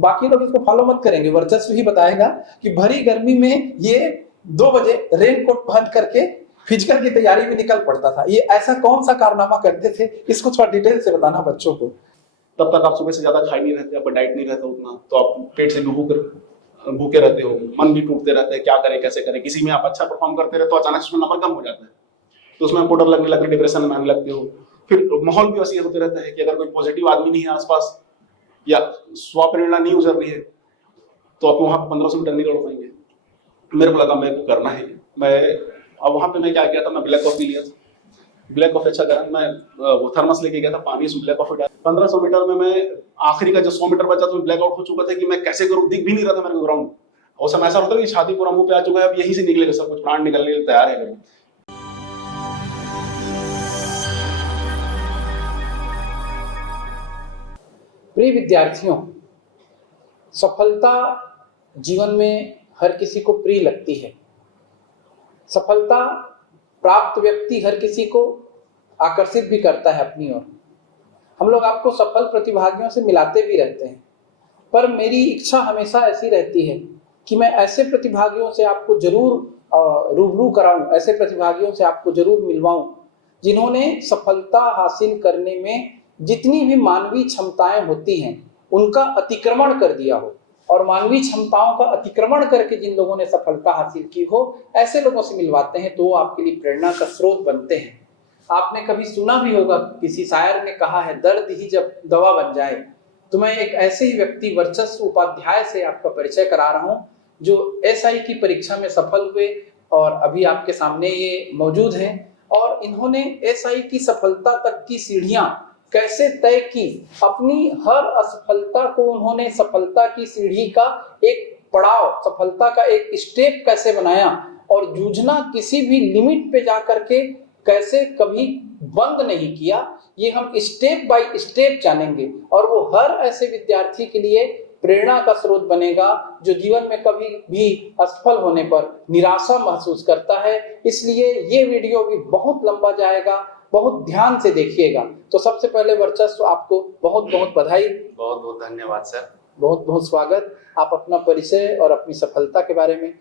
बाकी लोग इसको फॉलो मत करेंगे, वर्चस्व ही बताएगा कि भरी गर्मी में ये 2 बजे रेन कोट पहन करके फिजिकल की तैयारी में निकल पड़ता था। ये ऐसा कौन सा कारनामा करते थे, इसको थोड़ा डिटेल से बताना बच्चों को। तब तक आप सुबह से ज्यादा खाई नहीं रहते, आपका डाइट नहीं रहता उतना, तो आप पेट से भूखे रहते हो, मन भी टूटते रहते हैं, क्या करें कैसे करें। किसी में आप अच्छा परफॉर्म करते रहे तो अचानक से उसमें नंबर कम हो जाता है, तो उसमें आपको डर लगने लगता है, डिप्रेशन में आने लगते हो। फिर माहौल भी वैसे होते रहता है कि अगर कोई पॉजिटिव आदमी नहीं है आसपास या स्वप्रेरणा नहीं गुजर रही है तो आप वहां पर 1500 मीटर नहीं दौड़ पाएंगे। मेरे को लगा मैं करना है। अब वहां पे मैं क्या किया था, मैं ब्लैक कॉफी लिया था। ब्लैक कॉफी अच्छा करा, मैं वो थर्मस लेके गया था, पानी उसमें ब्लैक कॉफी डाल। 1500 मीटर में मैं आखिरी का जो 100 मीटर बचा तो मैं ब्लैक आउट हो चुका था कि मैं कैसे करूं, दिख भी नहीं रहा था मेरे को ग्राउंड। और समय ऐसा होता है कि छाती पूरा मुंह पे आ चुका है, अब यहीं से निकलेगा सब कुछ, प्राण निकलने के लिए तैयार है। प्रिय विद्यार्थियों, सफलता जीवन में हर किसी को प्रिय लगती है। सफलता प्राप्त व्यक्ति हर किसी को आकर्षित भी करता है अपनी ओर। हम लोग आपको सफल प्रतिभागियों से मिलाते भी रहते हैं, पर मेरी इच्छा हमेशा ऐसी रहती है कि मैं ऐसे प्रतिभागियों से आपको जरूर रूबरू कराऊं, ऐसे प्रतिभागियों से आपको जरूर मिलवाऊं जिन्होंने सफलता हासिल करने में जितनी भी मानवीय क्षमताएं होती हैं उनका अतिक्रमण कर दिया हो, और मानवीय क्षमताओं का अतिक्रमण करके जिन लोगों ने सफलता हासिल की हो, ऐसे लोगों से मिलवाते हैं तो वो आपके लिए प्रेरणा का स्रोत बनते हैं। आपने कभी सुना भी होगा, किसी शायर ने कहा है, दर्द ही जब दवा बन जाए। तो मैं एक ऐसे ही व्यक्ति वर्चस्व उपाध्याय से आपका परिचय करा रहा हूँ जो एसआई की परीक्षा में सफल हुए और अभी आपके सामने ये मौजूद हैं। और इन्होंने एसआई की सफलता तक की सीढ़ियां कैसे तय की, अपनी हर असफलता को उन्होंने सफलता की सीढ़ी का एक पड़ाव, सफलता का एक स्टेप कैसे बनाया, और जूझना किसी भी लिमिट पे जाकर के कैसे कभी बंद नहीं किया, ये हम स्टेप बाय स्टेप जानेंगे। और वो हर ऐसे विद्यार्थी के लिए प्रेरणा का स्रोत बनेगा जो जीवन में कभी भी असफल होने पर निराशा महसूस करता है। इसलिए ये वीडियो भी बहुत लंबा जाएगा, बहुत ध्यान से देखिएगा। तो सबसे पहले वर्चस्व आपको बहुत बहुत बधाई, बहुत बहुत धन्यवाद सर, बहुत बहुत स्वागत। आप अपना परिचय और अपनी सफलता के बारे में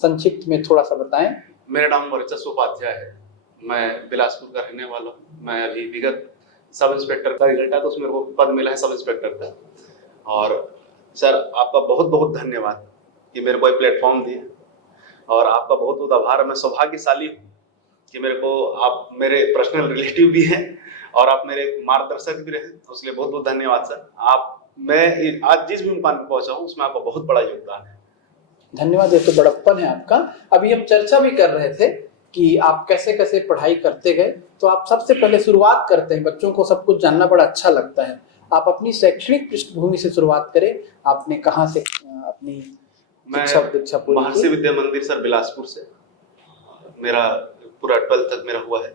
संक्षिप्त में थोड़ा सा बताएं। मेरा नाम वर्चस्व उपाध्याय है, मैं बिलासपुर का रहने वाला हूँ। मैं अभी विगत सब इंस्पेक्टर का रिजल्ट आया तो उसमें मेरे को पद मिला है सब इंस्पेक्टर का। और सर आपका बहुत बहुत धन्यवाद कि मेरे को एक प्लेटफॉर्म दिया, और आपका बहुत बहुत आभार। मैं सौभाग्यशाली हूँ कि मेरे को आप मेरे पर्सनल रिलेटिव भी हैं और आप मेरे मार्गदर्शक भी रहे, उसके लिए बहुत बहुत धन्यवाद सर। मैं आज जिस भी मुकाम पर पहुंचा हूँ उसमें आपका बहुत बड़ा योगदान है। धन्यवाद, ये तो बड़प्पन है आपका। अभी हम चर्चा भी कर रहे थे कि आप कैसे कैसे पढ़ाई करते गए, तो आप सबसे पहले शुरुआत करते हैं, बच्चों को सब कुछ जानना बड़ा अच्छा लगता है। आप अपनी शैक्षणिक पृष्ठभूमि से शुरुआत करें, आपने कहाँ से अपनी दीक्षा पूरी की? महर्षि विद्या मंदिर सर, बिलासपुर से मेरा पूरा 12th तक मेरा हुआ है।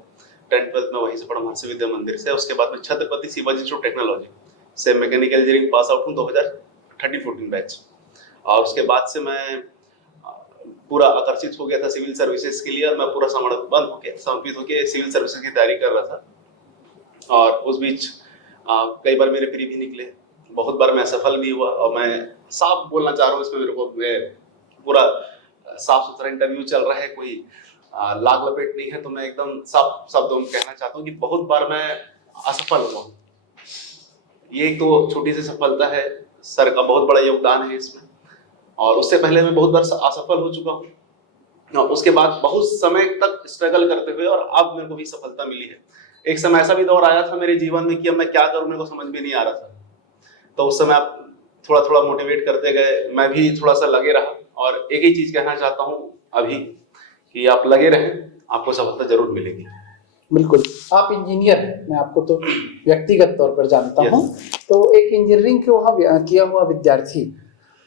10th 12th में वहीं से पढ़ा, महर्षि विद्या मंदिर से। उसके बाद में छत्रपति शिवाजी इंस्टीट्यूट टेक्नोलॉजी से मैकेनिकल इंजीनियरिंग पास आउट हूँ 2013-14 बैच। और उसके बाद से मैं पूरा आकर्षित हो गया था सिविल सर्विसेज के लिए, और मैं पूरा समर्पित होकर सिविल सर्विसेज की तैयारी कर रहा था। और उस बीच कई बार मेरे प्री भी निकले, बहुत बार मैं सफल भी हुआ। और मैं साफ बोलना चाह रहा हूँ इसमें, मेरे को पूरा साफ सुथरा इंटरव्यू चल रहा है, कोई लाग लपेट नहीं है, तो मैं एकदम साफ शब्दों में कहना चाहता हूँ कि बहुत बार मैं असफल हुआ। ये एक तो छोटी सी सफलता है, सर का बहुत बड़ा योगदान है इसमें। और उससे पहले मैं बहुत बार असफल हो चुका हूँ, और उसके बाद बहुत समय तक स्ट्रगल करते हुए और अब मेरे को भी सफलता मिली है। एक समय ऐसा भी दौर आया था मेरे जीवन में कि अब मैं क्या करूं, मेरे को समझ में नहीं आ रहा था। तो उस समय आप थोड़ा थोड़ा मोटिवेट करते गए, मैं भी थोड़ा सा लगे रहा। और एक ही चीज कहना चाहता हूँ अभी कि आप लगे रहें, आपको सफलता जरूर मिलेगी। बिल्कुल, आप इंजीनियर हैं, मैं आपको तो व्यक्तिगत तौर पर जानता हूँ। तो एक इंजीनियरिंग किया हुआ विद्यार्थी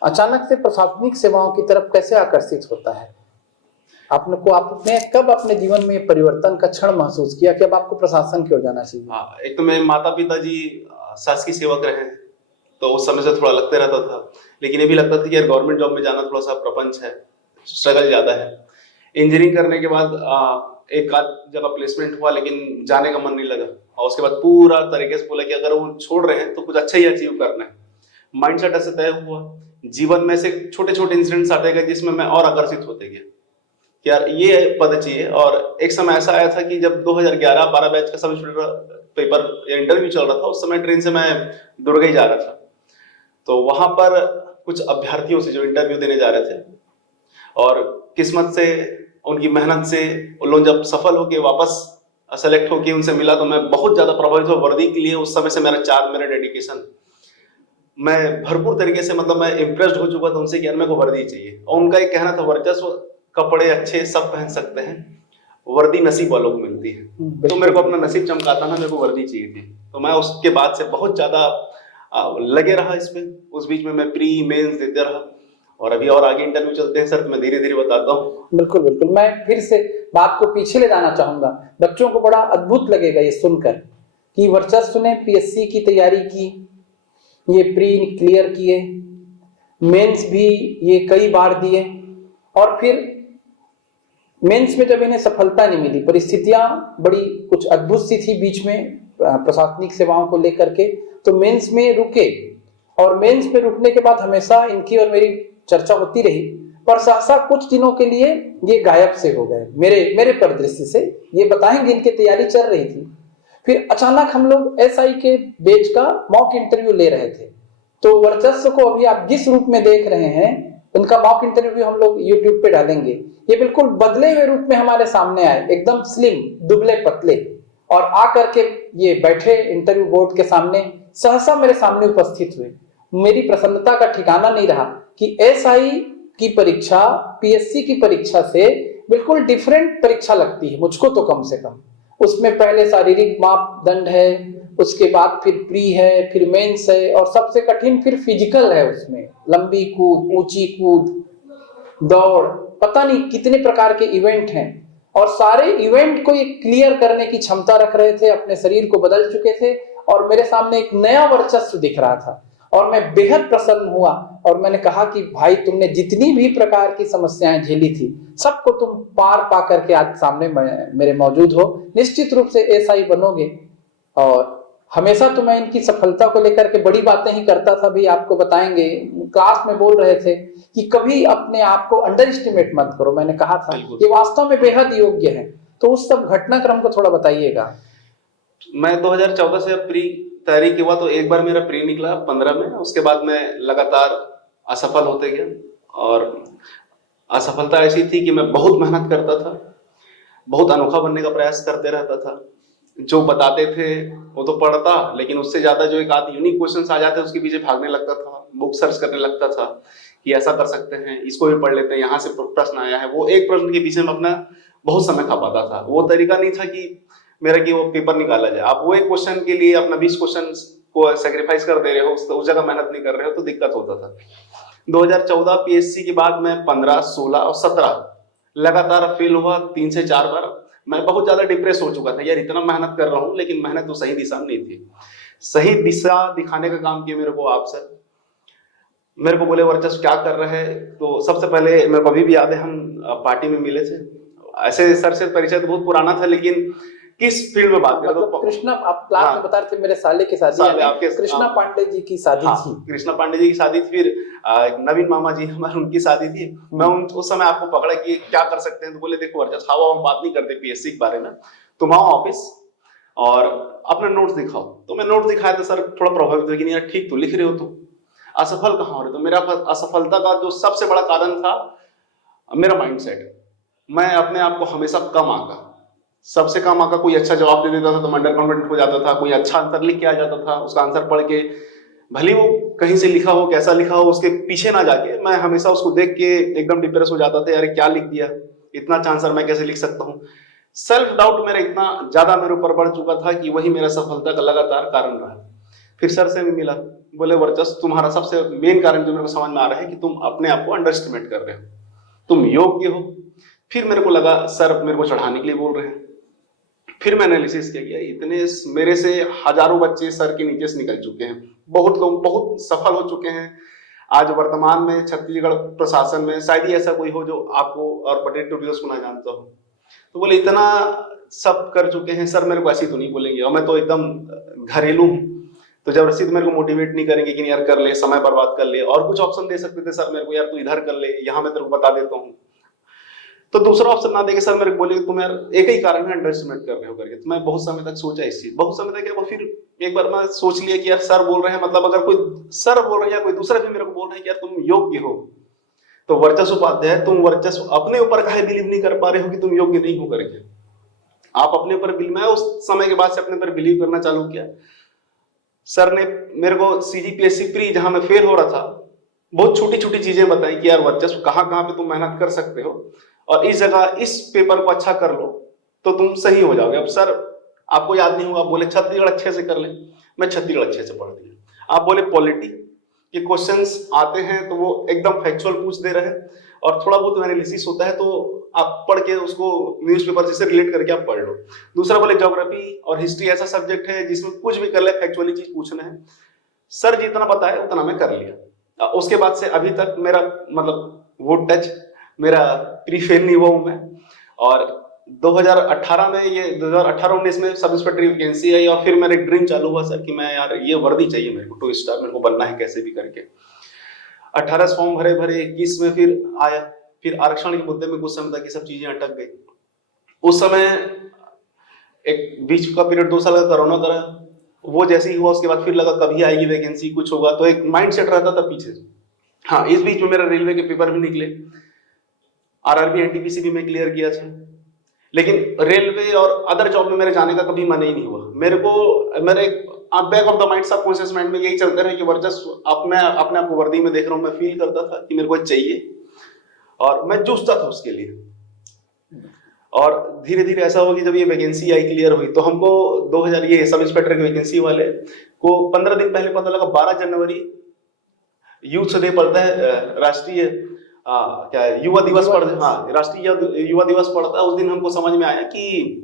अचानक से प्रशासनिक सेवाओं की तरफ कैसे आकर्षित होता है? आपने कब अपने जीवन में परिवर्तन का क्षण महसूस किया कि अब आपको प्रशासन की ओर जाना चाहिए? हाँ, एक तो मेरे माता पिता जी शासकीय सेवक रहे, तो उस समय से थोड़ा लगते रहता था। लेकिन ये भी लगता था कि यार गवर्नमेंट जॉब में जाना थोड़ा सा प्रपंच है, स्ट्रगल ज्यादा है। इंजीनियरिंग करने के बाद एक आध जगह प्लेसमेंट हुआ, लेकिन जाने का मन नहीं लगा। और उसके बाद पूरा तरीके से बोला कि अगर वो छोड़ रहे हैं तो कुछ अच्छा ही अचीव करना है। माइंडसेट ऐसे तय हुआ, जीवन में से छोटे छोटे इंसिडेंट्स आते गए जिसमें मैं और आकर्षित होते गया कि यार ये पद चाहिए। और एक समय ऐसा आया था कि जब 2011-12 बैच का सब स्टूडेंट पेपर या इंटरव्यू चल रहा था, उस समय ट्रेन से मैं दुर्ग ही जा रहा था। तो वहां पर कुछ अभ्यर्थियों से जो इंटरव्यू देने जा रहे थे, और किस्मत से उनकी मेहनत से उन लोग जब सफल होके वापस सेलेक्ट होके उनसे मिला तो मैं बहुत ज्यादा प्रभावित हुआ वर्दी के लिए। उस समय से मेरा डेडिकेशन, मैं भरपूर तरीके से मतलब मैं इम्प्रेस्ड हो चुका था उनसे कि यार मेरे को वर्दी चाहिए। और उनका एक कहना था, वर्चस्व कपड़े अच्छे सब पहन सकते हैं, वर्दी नसीब वालों को मिलती है। तो मेरे को अपना नसीब चमकाता ना, मेरे को वर्दी चाहिए थी। तो मैं उसके बाद से बहुत ज्यादा लगे रहा इस पे। उस बीच में मैं प्री मेंस देते रहा, और अभी और आगे इंटरव्यू चलते हैं सर, तो मैं धीरे धीरे बताता हूँ। बिल्कुल बिल्कुल, मैं फिर से बात को पीछे ले जाना चाहूंगा। बच्चों को बड़ा अद्भुत लगेगा ये सुनकर कि वर्चस्व ने पीएससी की तैयारी की, ये प्री क्लियर किए, मेंस भी ये कई बार दिए, और फिर मेंस में जब इन्हें सफलता नहीं मिली, परिस्थितियां बड़ी कुछ अद्भुत सी थी बीच में प्रशासनिक सेवाओं को लेकर के, तो मेंस में रुके। और मेंस में रुकने के बाद हमेशा इनकी और मेरी चर्चा होती रही, पर सहसा कुछ दिनों के लिए ये गायब से हो गए मेरे परिदृश्य से। ये बताएंगे, इनकी तैयारी चल रही थी। फिर अचानक हम लोग एसआई के बैच का मॉक इंटरव्यू ले रहे थे। तो वर्चस्व को अभी आप जिस रूप में देख रहे हैं, उनका मॉक इंटरव्यू हम लोग यूट्यूब पे डालेंगे। ये बिल्कुल बदले हुए रूप में हमारे सामने आए, एकदम स्लिम, दुबले पतले, और आकर के ये बैठे इंटरव्यू बोर्ड के सामने, सहसा मेरे सामने उपस्थित हुए। मेरी प्रसन्नता का ठिकाना नहीं रहा कि एसआई की परीक्षा पीएससी की परीक्षा से बिल्कुल डिफरेंट परीक्षा लगती है मुझको तो, कम से कम उसमें पहले शारीरिक मापदंड है, उसके बाद फिर प्री है, फिर मेंस है, और सबसे कठिन फिर फिजिकल है। उसमें लंबी कूद, ऊंची कूद, दौड़, पता नहीं कितने प्रकार के इवेंट हैं, और सारे इवेंट को ये क्लियर करने की क्षमता रख रहे थे, अपने शरीर को बदल चुके थे, और मेरे सामने एक नया वर्चस्व दिख रहा था। और मैं बेहद प्रसन्न हुआ, और मैंने कहा कि भाई, तुमने जितनी भी प्रकार की समस्याएं झेली थी, सबको तुम पार पा करके आज सामने मेरे मौजूद हो, निश्चित रूप से एसआई बनोगे। और हमेशा तो मैं इनकी सफलता को लेकर के बड़ी बातें ही करता था, भी आपको बताएंगे। क्लास में बोल रहे थे कि कभी अपने आप को अंडर एस्टिमेट मत करो, मैंने कहा था ये वास्तव में बेहद योग्य है। तो उस सब घटनाक्रम को थोड़ा बताइएगा। मैं 2014 से प्री तैयारी के बाद तो एक बार मेरा प्री निकला 15 में, उसके बाद मैं लगातार असफल होते गया। और असफलता ऐसी थी कि मैं बहुत मेहनत करता था, बहुत अनोखा बनने का प्रयास करते रहता था। जो बताते थे वो तो पढ़ता, लेकिन उससे ज्यादा जो एक आध यूनिक क्वेश्चंस आ जाते उसके पीछे भागने लगता था, बुक सर्च करने लगता था कि ऐसा कर सकते हैं, इसको भी पढ़ लेते हैं, यहाँ से प्रश्न आया है। वो एक प्रश्न के पीछे मैं अपना बहुत समय खपाता था। वो तरीका नहीं था कि मेरा कि वो पेपर निकाला जाए। आप वो एक क्वेश्चन के लिए अपना 20 क्वेश्चन को सेक्रीफाइस कर दे रहे हो, उस जगह मेहनत नहीं कर रहे हो, तो दिक्कत होता था। 2014 पीएससी के बाद मैं 15, 16 और 17 लगातार फेल हुआ 3 से 4 बार। मैं बहुत ज्यादा डिप्रेस हो चुका था, यार इतना मेहनत कर रहा हूँ लेकिन मेहनत तो सही दिशा में नहीं थी। सही दिशा दिखाने का काम किया मेरे को आप सर। मेरे को बोले वर्चस्व क्या कर रहे हैं, तो सबसे पहले मेरे को अभी भी याद है, हम पार्टी में मिले थे। ऐसे सर से परिचय तो बहुत पुराना था, लेकिन किस फील्ड में बात करें तो कृष्णा, आप क्लास में बता रहे थे मेरे साले की शादी है, आपके कृष्णा पांडे जी की शादी थी। कृष्णा पांडे जी की शादी थी, फिर नवीन मामा जी हमारे, उनकी शादी थी। मैं उस समय आपको पकड़ा कि क्या कर सकते हैं, तो बोले देखो वर्चस्व, हम बात नहीं करते पीएससी के बारे में, तुम आओ ऑफिस और अपना नोट्स दिखाओ। तो मैं नोट्स दिखाया तो सर थोड़ा प्रभावित हुए कि नहीं यार ठीक तो लिख रहे हो तुम, असफल कहाँ हो रहे। तो मेरा असफलता का जो सबसे बड़ा कारण था मेरा माइंडसेट। मैं अपने आप को हमेशा कम आंका, सबसे कम आंका। कोई अच्छा जवाब दे देता था तो मैं अंडर कॉन्फिडेंट हो जाता था। कोई अच्छा आंसर लिख के आ जाता था, उसका आंसर पढ़ के भले वो कहीं से लिखा हो, कैसा लिखा हो, उसके पीछे ना जाके मैं हमेशा उसको देख के एकदम डिप्रेस हो जाता था, यार क्या लिख दिया, इतना अच्छा आंसर मैं कैसे लिख सकता हूँ। सेल्फ डाउट मेरा इतना ज्यादा मेरे ऊपर बढ़ चुका था कि वही मेरा सफलता का लगातार कारण रहा। फिर सर से भी मिला, बोले वर्चस्व तुम्हारा सबसे मेन कारण जो मेरे को समझ में आ रहा है कि तुम अपने आप को अंडर एस्टिमेट कर रहे हो, तुम योग्य हो। फिर मेरे को लगा सर मेरे को चढ़ाने के लिए बोल रहे हैं। फिर मैंने एनालिसिस किया, इतने मेरे से हजारों बच्चे सर के नीचे से निकल चुके हैं, बहुत लोग बहुत सफल हो चुके हैं। आज वर्तमान में छत्तीसगढ़ प्रशासन में शायद ही ऐसा कोई हो जो आपको और पटेल टूरियर्स को ना जानता हो। तो बोले इतना सब कर चुके हैं सर, मेरे को ऐसी तो नहीं बोलेंगे, और मैं तो एकदम घरेलू हूँ, तो जबरदस्ती तो मेरे को मोटिवेट नहीं करेंगे कि यार कर ले, समय बर्बाद कर ले। और कुछ ऑप्शन दे सकते थे सर मेरे को, यार तू इधर कर ले, यहाँ मैं तेरे को बता देता हूँ। तो दूसरा ऑप्शन ना देके सर मेरे को बोले तुम यार एक ही कारण है अंडर एस्टिमेट कर रहे हो करके। तो मैं बहुत समय तक सोचा इस चीज, बहुत समय तक क्या, वो फिर एक बार मैं सोच लिया कि यार सर बोल रहे हैं, मतलब अगर कोई सर बोल रहे हैं या कोई दूसरा भी मेरे को बोल रहे हैं कि यार तुम योग्य हो, तो वर्चस्व उपाध्याय तुम वर्चस्व अपने ऊपर काहे बिलीव नहीं कर पा रहे हो कि तुम योग्य नहीं हो करके। आप अपने ऊपर बिलीव, मैं उस समय के बाद से अपने ऊपर बिलीव करना चालू किया। सर ने मेरे को सीजीपीएससी प्री जहां मैं फेल हो रहा था, बहुत छोटी छोटी चीजें बताई कि यार वर्चस्व कहाँ कहाँ पे तुम मेहनत कर सकते हो और इस जगह इस पेपर को अच्छा कर लो तो तुम सही हो जाओगे। अब सर आपको याद नहीं होगा, आप बोले छत्तीसगढ़ अच्छे से कर ले, मैं छत्तीसगढ़ अच्छे से पढ़ दिया। आप बोले पॉलिटी के क्वेश्चंस आते हैं तो वो एकदम फैक्चुअल पूछ दे रहे हैं और थोड़ा बहुत एनालिसिस होता है तो आप पढ़ के उसको न्यूज़पेपर से रिलेट करके आप पढ़ लो। दूसरा बोले ज्योग्राफी और हिस्ट्री ऐसा सब्जेक्ट है जिसमें कुछ भी कर ले फैक्चुअली चीज पूछना है। सर जितना बताए उतना मैं कर लिया। उसके बाद से अभी तक मेरा मतलब वो टच, मेरा प्री फेल नहीं हुआ हूं मैं। और 2018 में ये 2018-19 में सब इंस्पेक्टर वैकेंसी आई और फिर मेरा एक ड्रीम चालू हुआ सर कि मैं यार ये वर्दी चाहिए मेरे को, 2 स्टार मेरे को बनना है कैसे भी करके। 18 फॉर्म भरे 21 में फिर आया, फिर आरक्षण के मुद्दे में कुछ समय तक ये सब चीजें अटक गई। उस समय एक बीच का पीरियड 2 साल का कोरोना का, वो जैसे ही हुआ उसके बाद फिर लगा कभी आएगी वैकेंसी, कुछ होगा, तो एक माइंड सेट रहता था पीछे। हाँ, इस बीच में मेरा रेलवे के पेपर भी निकले, आरआरबी एनटीपीसी भी मैं क्लियर किया था, लेकिन रेलवे और अदर जॉब में मेरे जाने का कभी मन ही नहीं हुआ। मेरे को मेरे back of the mind subconscious mind में यही चलता रहा कि वर्चस्व अपने आप को वर्दी में देख रहा हूं, मैं फील करता था कि मेरे को चाहिए और मैं जूझता था उसके लिए। और धीरे धीरे ऐसा हुआ कि जब ये वैकेंसी आई क्लियर हुई तो हमको 2000 ये सब इंस्पेक्टर की वैकेंसी वाले को 15 दिन पहले पता लगा 12 जनवरी यूथ डे पड़ता है, राष्ट्रीय क्या युवा दिवस पड़ता है, हाँ राष्ट्रीय युवा दिवस पड़ता है। उस दिन हमको समझ में आया कि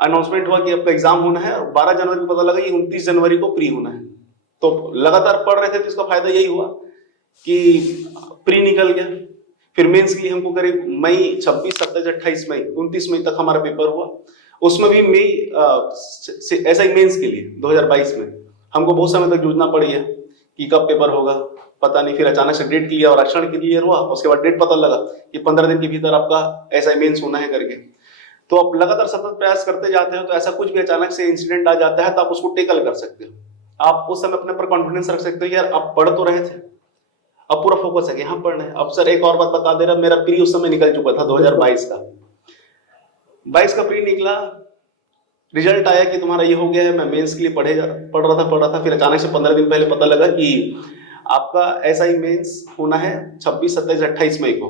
अनाउंसमेंट हुआ कि आपका एग्जाम होना है और 12 जनवरी को पता लगा कि 29 जनवरी को प्री होना है। तो लगातार पढ़ रहे थे तो इसका फायदा यही हुआ कि प्री निकल गया। फिर मेंस के लिए हमको करीब मई 26, 27, 28 मई 29 मई तक हमारा पेपर हुआ। उसमें भी मई ऐसा ही मेंस के लिए 2022 में हमको बहुत समय तक जूझना पड़ी है कि कब पेपर होगा पता नहीं। फिर अचानक से डेट क्लियर और आरक्षण क्लियर हुआ, उसके बाद डेट पता लगा कि 15 दिन के भीतर आपका ऐसा ही मेंस होना है करके। तो आप लगातार सतत प्रयास करते जाते हो तो ऐसा कुछ भी अचानक से इंसिडेंट आ जाता है तो आप उसको टेकल कर सकते हो। आप उस समय अपने पर कॉन्फिडेंस रख सकते हो यार आप पढ़ तो रहे थे, अब पूरा फोकस है कि हाँ पढ़ना है। अब सर एक और बात बता दे रहा, मेरा प्री उस समय निकल चुका था 2022 का। 22 का प्री निकला, रिजल्ट आया कि तुम्हारा ये हो गया है। मैं मेंस के लिए पढ़ रहा था। फिर अचानक से 15 दिन पहले पता लगा कि आपका ऐसा ही मेंस होना है 26, 27, 28 मई को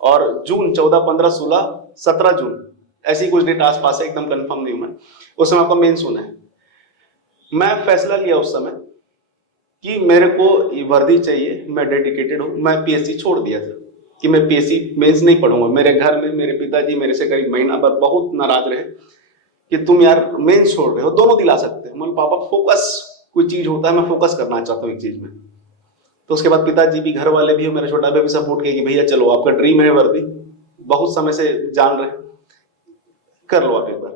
और जून 14, 15, 16, 17 जून ऐसी कुछ डेट आसपास है, एकदम कंफर्म नहीं हूं मैं, उस समय आपका मेंस होना है। मैं फैसला लिया उस समय कि मेरे को वर्दी चाहिए, मैं डेडिकेटेड हूं। मैं पीएससी छोड़ दिया था कि मैं पीएससी मेंस नहीं पढ़ूंगा। मेरे घर में मेरे पिताजी मेरे से करीब महीना भर बहुत नाराज रहे कि तुम यार मेंस छोड़ रहे हो, दोनों दिला सकते हो। मैं पापा फोकस कोई चीज होता है, मैं फोकस करना चाहता हूँ एक चीज में। तो उसके बाद पिताजी भी, घर वाले भी, मेरा छोटा भाई भी सपोर्ट किया कि भैया चलो आपका ड्रीम है वर्दी, बहुत समय से जान रहे, कर लो आप एक बार।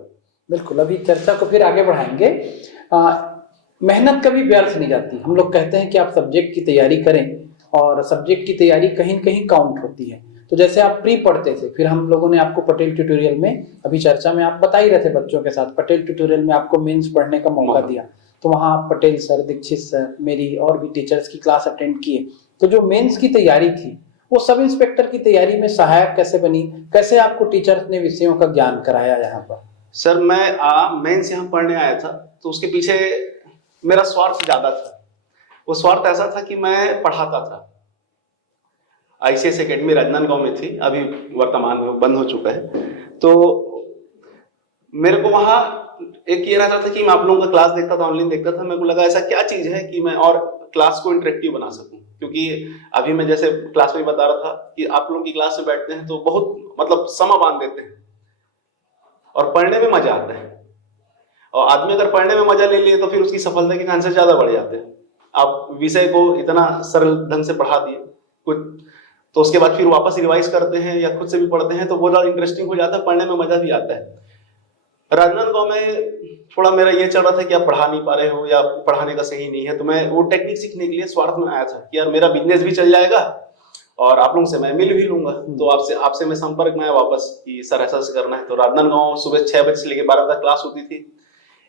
बिल्कुल, अभी चर्चा को फिर आगे बढ़ाएंगे। मेहनत कभी व्यर्थ नहीं जाती। हम लोग कहते हैं कि आप सब्जेक्ट की तैयारी करें और सब्जेक्ट की तैयारी कहीं न कहीं काउंट होती है। तो जैसे आप प्री पढ़ते थे, फिर हम लोगों ने आपको पटेल ट्यूटोरियल में, अभी चर्चा में आप बता ही रहे थे बच्चों के साथ, पटेल ट्यूटोरियल में आपको मेंस पढ़ने का मौका दिया। तो वहाँ आप पटेल सर, दीक्षित सर, मेरी और भी टीचर्स की क्लास अटेंड किए। तो जो मेंस की तैयारी थी वो सब इंस्पेक्टर की तैयारी में सहायक कैसे बनी? कैसे आपको टीचर्स ने विषयों का ज्ञान कराया यहाँ पर? सर मैं मेंस यहाँ पढ़ने आया था तो उसके पीछे मेरा स्वार्थ ज्यादा था। वो स्वार्थ ऐसा था कि मैं पढ़ाता था। आईसीएस एकेडमी राजनांदगांव में थी, अभी वर्तमान में बंद हो चुका है। तो मेरे को वहां एक ये रहता था कि मैं आप लोगों का क्लास देखता था, ऑनलाइन देखता था। मेरे को लगा ऐसा क्या चीज है कि मैं और क्लास को इंटरेक्टिव बना सकूं। क्योंकि अभी मैं जैसे क्लास में बता रहा था कि आप लोगों की क्लास में बैठते हैं तो बहुत मतलब समा बांध देते हैं और पढ़ने में मजा आता है। और आदमी अगर पढ़ने में मजा ले लिए तो फिर उसकी सफलता के चांसेस ज्यादा बढ़ जाते हैं। आप विषय को इतना सरल ढंग से पढ़ा दिए कुछ, तो उसके बाद फिर वापस रिवाइज करते हैं या खुद से भी पढ़ते हैं तो वो ज्यादा इंटरेस्टिंग हो जाता है, पढ़ने में मजा भी आता है। राजनांदगांव में थोड़ा मेरा ये चल रहा था कि आप पढ़ा नहीं पा रहे हो या पढ़ाने का सही नहीं है, तो मैं वो टेक्निक सीखने के लिए स्वार्थ में आया था कि यार मेरा बिजनेस भी चल जाएगा और आप लोगों से मैं मिल भी लूंगा। तो आपसे मैं संपर्क में आया वापस कि सर ऐसा करना है। तो राजनांदगांव सुबह 6 बजे से लेकर 12 तक क्लास होती थी।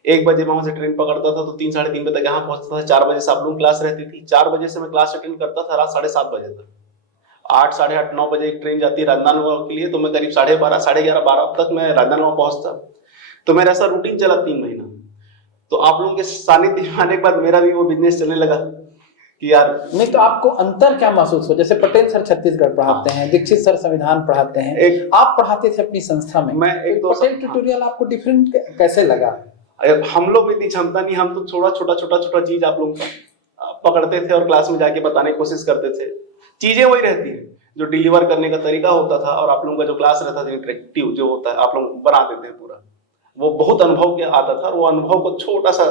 1 बजे मैं वहां से ट्रेन पकड़ता था तो 3 साढ़े 3 बजे तक यहाँ पहुंचता था। 4 बजे से आप लोग क्लास रहती थी। 4 बजे से मैं क्लास अटेंड करता था रात 7:30 बजे तक। 8 साढ़े 8 9 बजे एक ट्रेन जाती है राजनांदगांव के लिए, तो मैं करीब 12:30 साढ़े 11 12 तक मैं राजनांदगांव पहुंचता। तो मेरा ऐसा रूटीन चला 3 महीना। तो आप लोगों के सानिध्य में आने के बाद मेरा भी वो बिजनेस चलने लगा कि यार नहीं, तो आपको अंतर क्या महसूस हो? जैसे पटेल सर छत्तीसगढ़ पढ़ाते हैं, दीक्षित सर संविधान पढ़ाते हैं, आप पढ़ाते थे अपनी संस्था में, मैं एक तो पटेल ट्यूटोरियल आपको डिफरेंट कैसे लगा? हम लोग में इतनी क्षमता नहीं, हम तो थोड़ा छोटा चीज आप लोगों का पकड़ते थे और क्लास में जाके बताने की कोशिश करते थे। चीजें वही रहती है, जो डिलीवर करने का तरीका होता था और आप लोगों का जो क्लास रहता था इंटरेक्टिव जो होता है आप लोग बना देते हैं पूरा, वो बहुत अनुभव के आता था और वो अनुभव को छोटा सा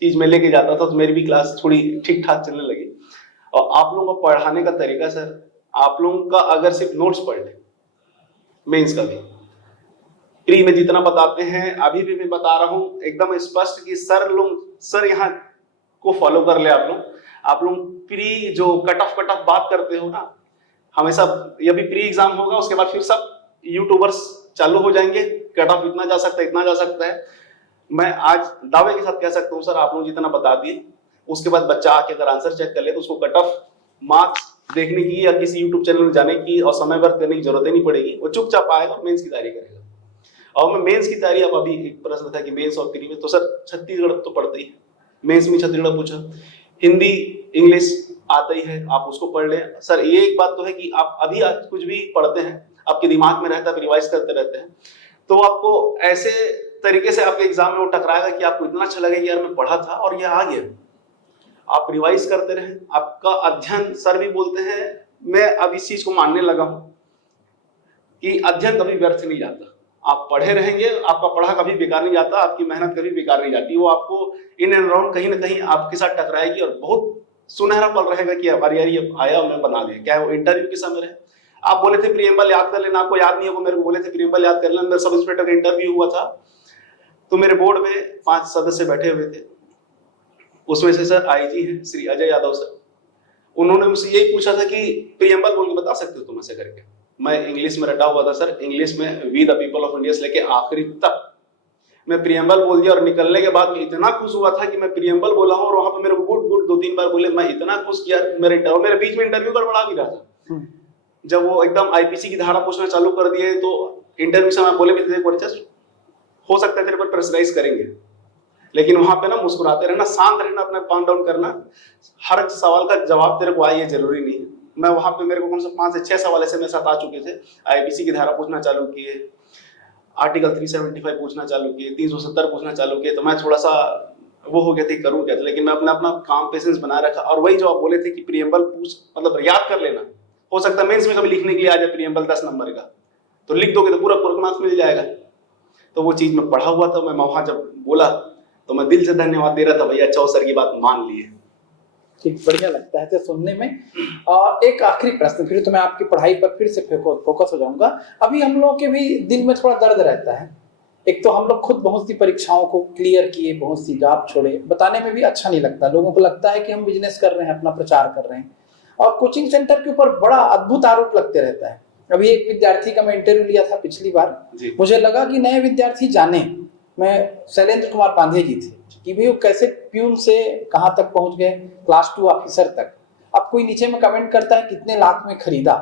चीज में लेके जाता था। तो मेरी भी क्लास थोड़ी ठीक ठाक चलने लगी। और आप लोगों को पढ़ाने का तरीका सर, आप लोगों का अगर सिर्फ नोट्स पढ़ ले, मेंस का भी प्री में जितना बताते हैं अभी भी मैं बता रहा हूं एकदम स्पष्ट कि सर यहाँ को फॉलो कर ले। आप लोग प्री जो कट ऑफ बात करते हो ना, हमेशा ये भी प्री एग्जाम होगा, उसके बाद फिर सब यूट्यूबर्स चालू हो जाएंगे, कट ऑफ इतना जा सकता है। मैं आज दावे के साथ कह सकता हूँ सर आप लोग जितना बता दिए, उसके बाद बच्चा आके अगर आंसर चेक कर ले तो उसको कट ऑफ मार्क्स देखने की या किसी यूट्यूब चैनल में जाने की और समय व्यर्थ करने की जरूरत ही नहीं पड़ेगी। वो चुपचाप आएगा और मेंस की तैयारी करेगा। और मैं मेंस की तैयारी, अब अभी एक प्रश्न था कि मेंस और प्री में, तो सर छत्तीसगढ़ तो पढ़ते ही है, मेंस में छत्तीसगढ़ पूछा, हिंदी इंग्लिश आता ही है, आप उसको पढ़ लें। सर ये एक बात तो है कि आप अभी आज कुछ भी पढ़ते हैं आपके दिमाग में रहता है, रिवाइज करते रहते हैं, तो आपको ऐसे तरीके से आपके एग्जाम में वो टकराएगा कि आपको इतना अच्छा लगेगा यार मैं पढ़ा था और ये आ गया। आप रिवाइज करते रहें, आपका अध्ययन, सर भी बोलते हैं, मैं अब इस चीज को मानने लगा हूं कि अध्ययन कभी व्यर्थ नहीं जाता। आप पढ़े रहेंगे, आपका पढ़ा कभी बेकार नहीं जाता, आपकी मेहनत कभी बेकार नहीं जाती। वो आपको इन एंड अराउंड कहीं ना कहीं आपके साथ टकराएगी और बहुत सुनहरा पल रहेगा कि यार ये आया मैं बना दिया। क्या है वो इंटरव्यू के समय रहे, आप बोले थे प्रियम्बल याद कर लेना, आपको याद नहीं होगा, मेरे को बोले थे प्रियम्बल याद कर लेना। मेरे सब इंस्पेक्टर का इंटरव्यू हुआ था, तो मेरे बोर्ड में 5 सदस्य बैठे हुए थे, उसमें से सर आईजी है श्री अजय यादव सर, उन्होंने मुझसे यही पूछा था कि प्रियम्बल बोल के बता सकते हो तुम ऐसे करके। मैं इंग्लिश में रटा हुआ था सर, इंग्लिश में we the people of India से लेके आखिरी तक मैं प्रियम्बल बोल दिया। और निकलने के बाद मैं इतना खुश हुआ था कि मैं प्रियम्बल बोला हूँ और वहां पे मेरे को गुड 2-3 बार बोले। मैं इतना खुश किया, मेरे बीच में इंटरव्यू गड़बड़ा भी रहा था। जब वो एकदम आईपीसी की धारा पूछना चालू कर दिए तो इंटरव्यू से मैं बोले भी थे वर्चस्व हो सकता है तेरे पर प्रेशराइज करेंगे, लेकिन वहां पे ना मुस्कुराते रहना, शांत रहना, अपना काम डाउन करना, हर सवाल का जवाब तेरे को आए ये जरूरी नहीं है। मैं वहां पे मेरे को कम से 5 से 6 सवाल ऐसे मेरे साथ आ चुके थे। आईपीसी की धारा पूछना चालू किए, आर्टिकल 375 पूछना चालू किए, 370 पूछना चालू किए, तो मैं थोड़ा सा वो हो गया था करूँ क्या, लेकिन मैं अपना काम पेशेंस बनाए रखा। और वही जो आप बोले थे कि प्रियम्बल पूछ मतलब याद कर लेना, हो सकता है मेंस में कभी लिखने के लिए आ जाए प्रियम्बल 10 नंबर का, तो लिख दोगे तो पूरा मार्क्स मिल जाएगा। तो वो चीज में पढ़ा हुआ था। मैं वहां जब बोला तो मैं दिल से धन्यवाद दे रहा था, भैया अच्छा सर की बात मान लिए। ठीक, बढ़िया लगता है तो सुनने में। और एक आखिरी प्रश्न, फिर तो मैं आपकी पढ़ाई पर फिर से फोकस हो जाऊंगा। अभी हम लोगों के भी दिल में थोड़ा दर्द रहता है। एक तो हम लोग खुद बहुत सी परीक्षाओं को क्लियर किए, बहुत सी जॉब छोड़े, बताने में भी अच्छा नहीं लगता। लोगों को लगता है कि हम बिजनेस कर रहे हैं, अपना प्रचार कर रहे हैं, और कोचिंग सेंटर के ऊपर बड़ा अद्भुत आरोप लगते रहता है। अभी एक विद्यार्थी का मैं इंटरव्यू लिया था पिछली बार, मुझे लगा कि नए विद्यार्थी जाने, मैं शैलेंद्र कुमार पांधे जी थे, कि भाई वो कैसे प्यून से कहाँ तक पहुंच गए, क्लास 2 ऑफिसर तक। अब कोई नीचे में कमेंट करता है कितने लाख में खरीदा।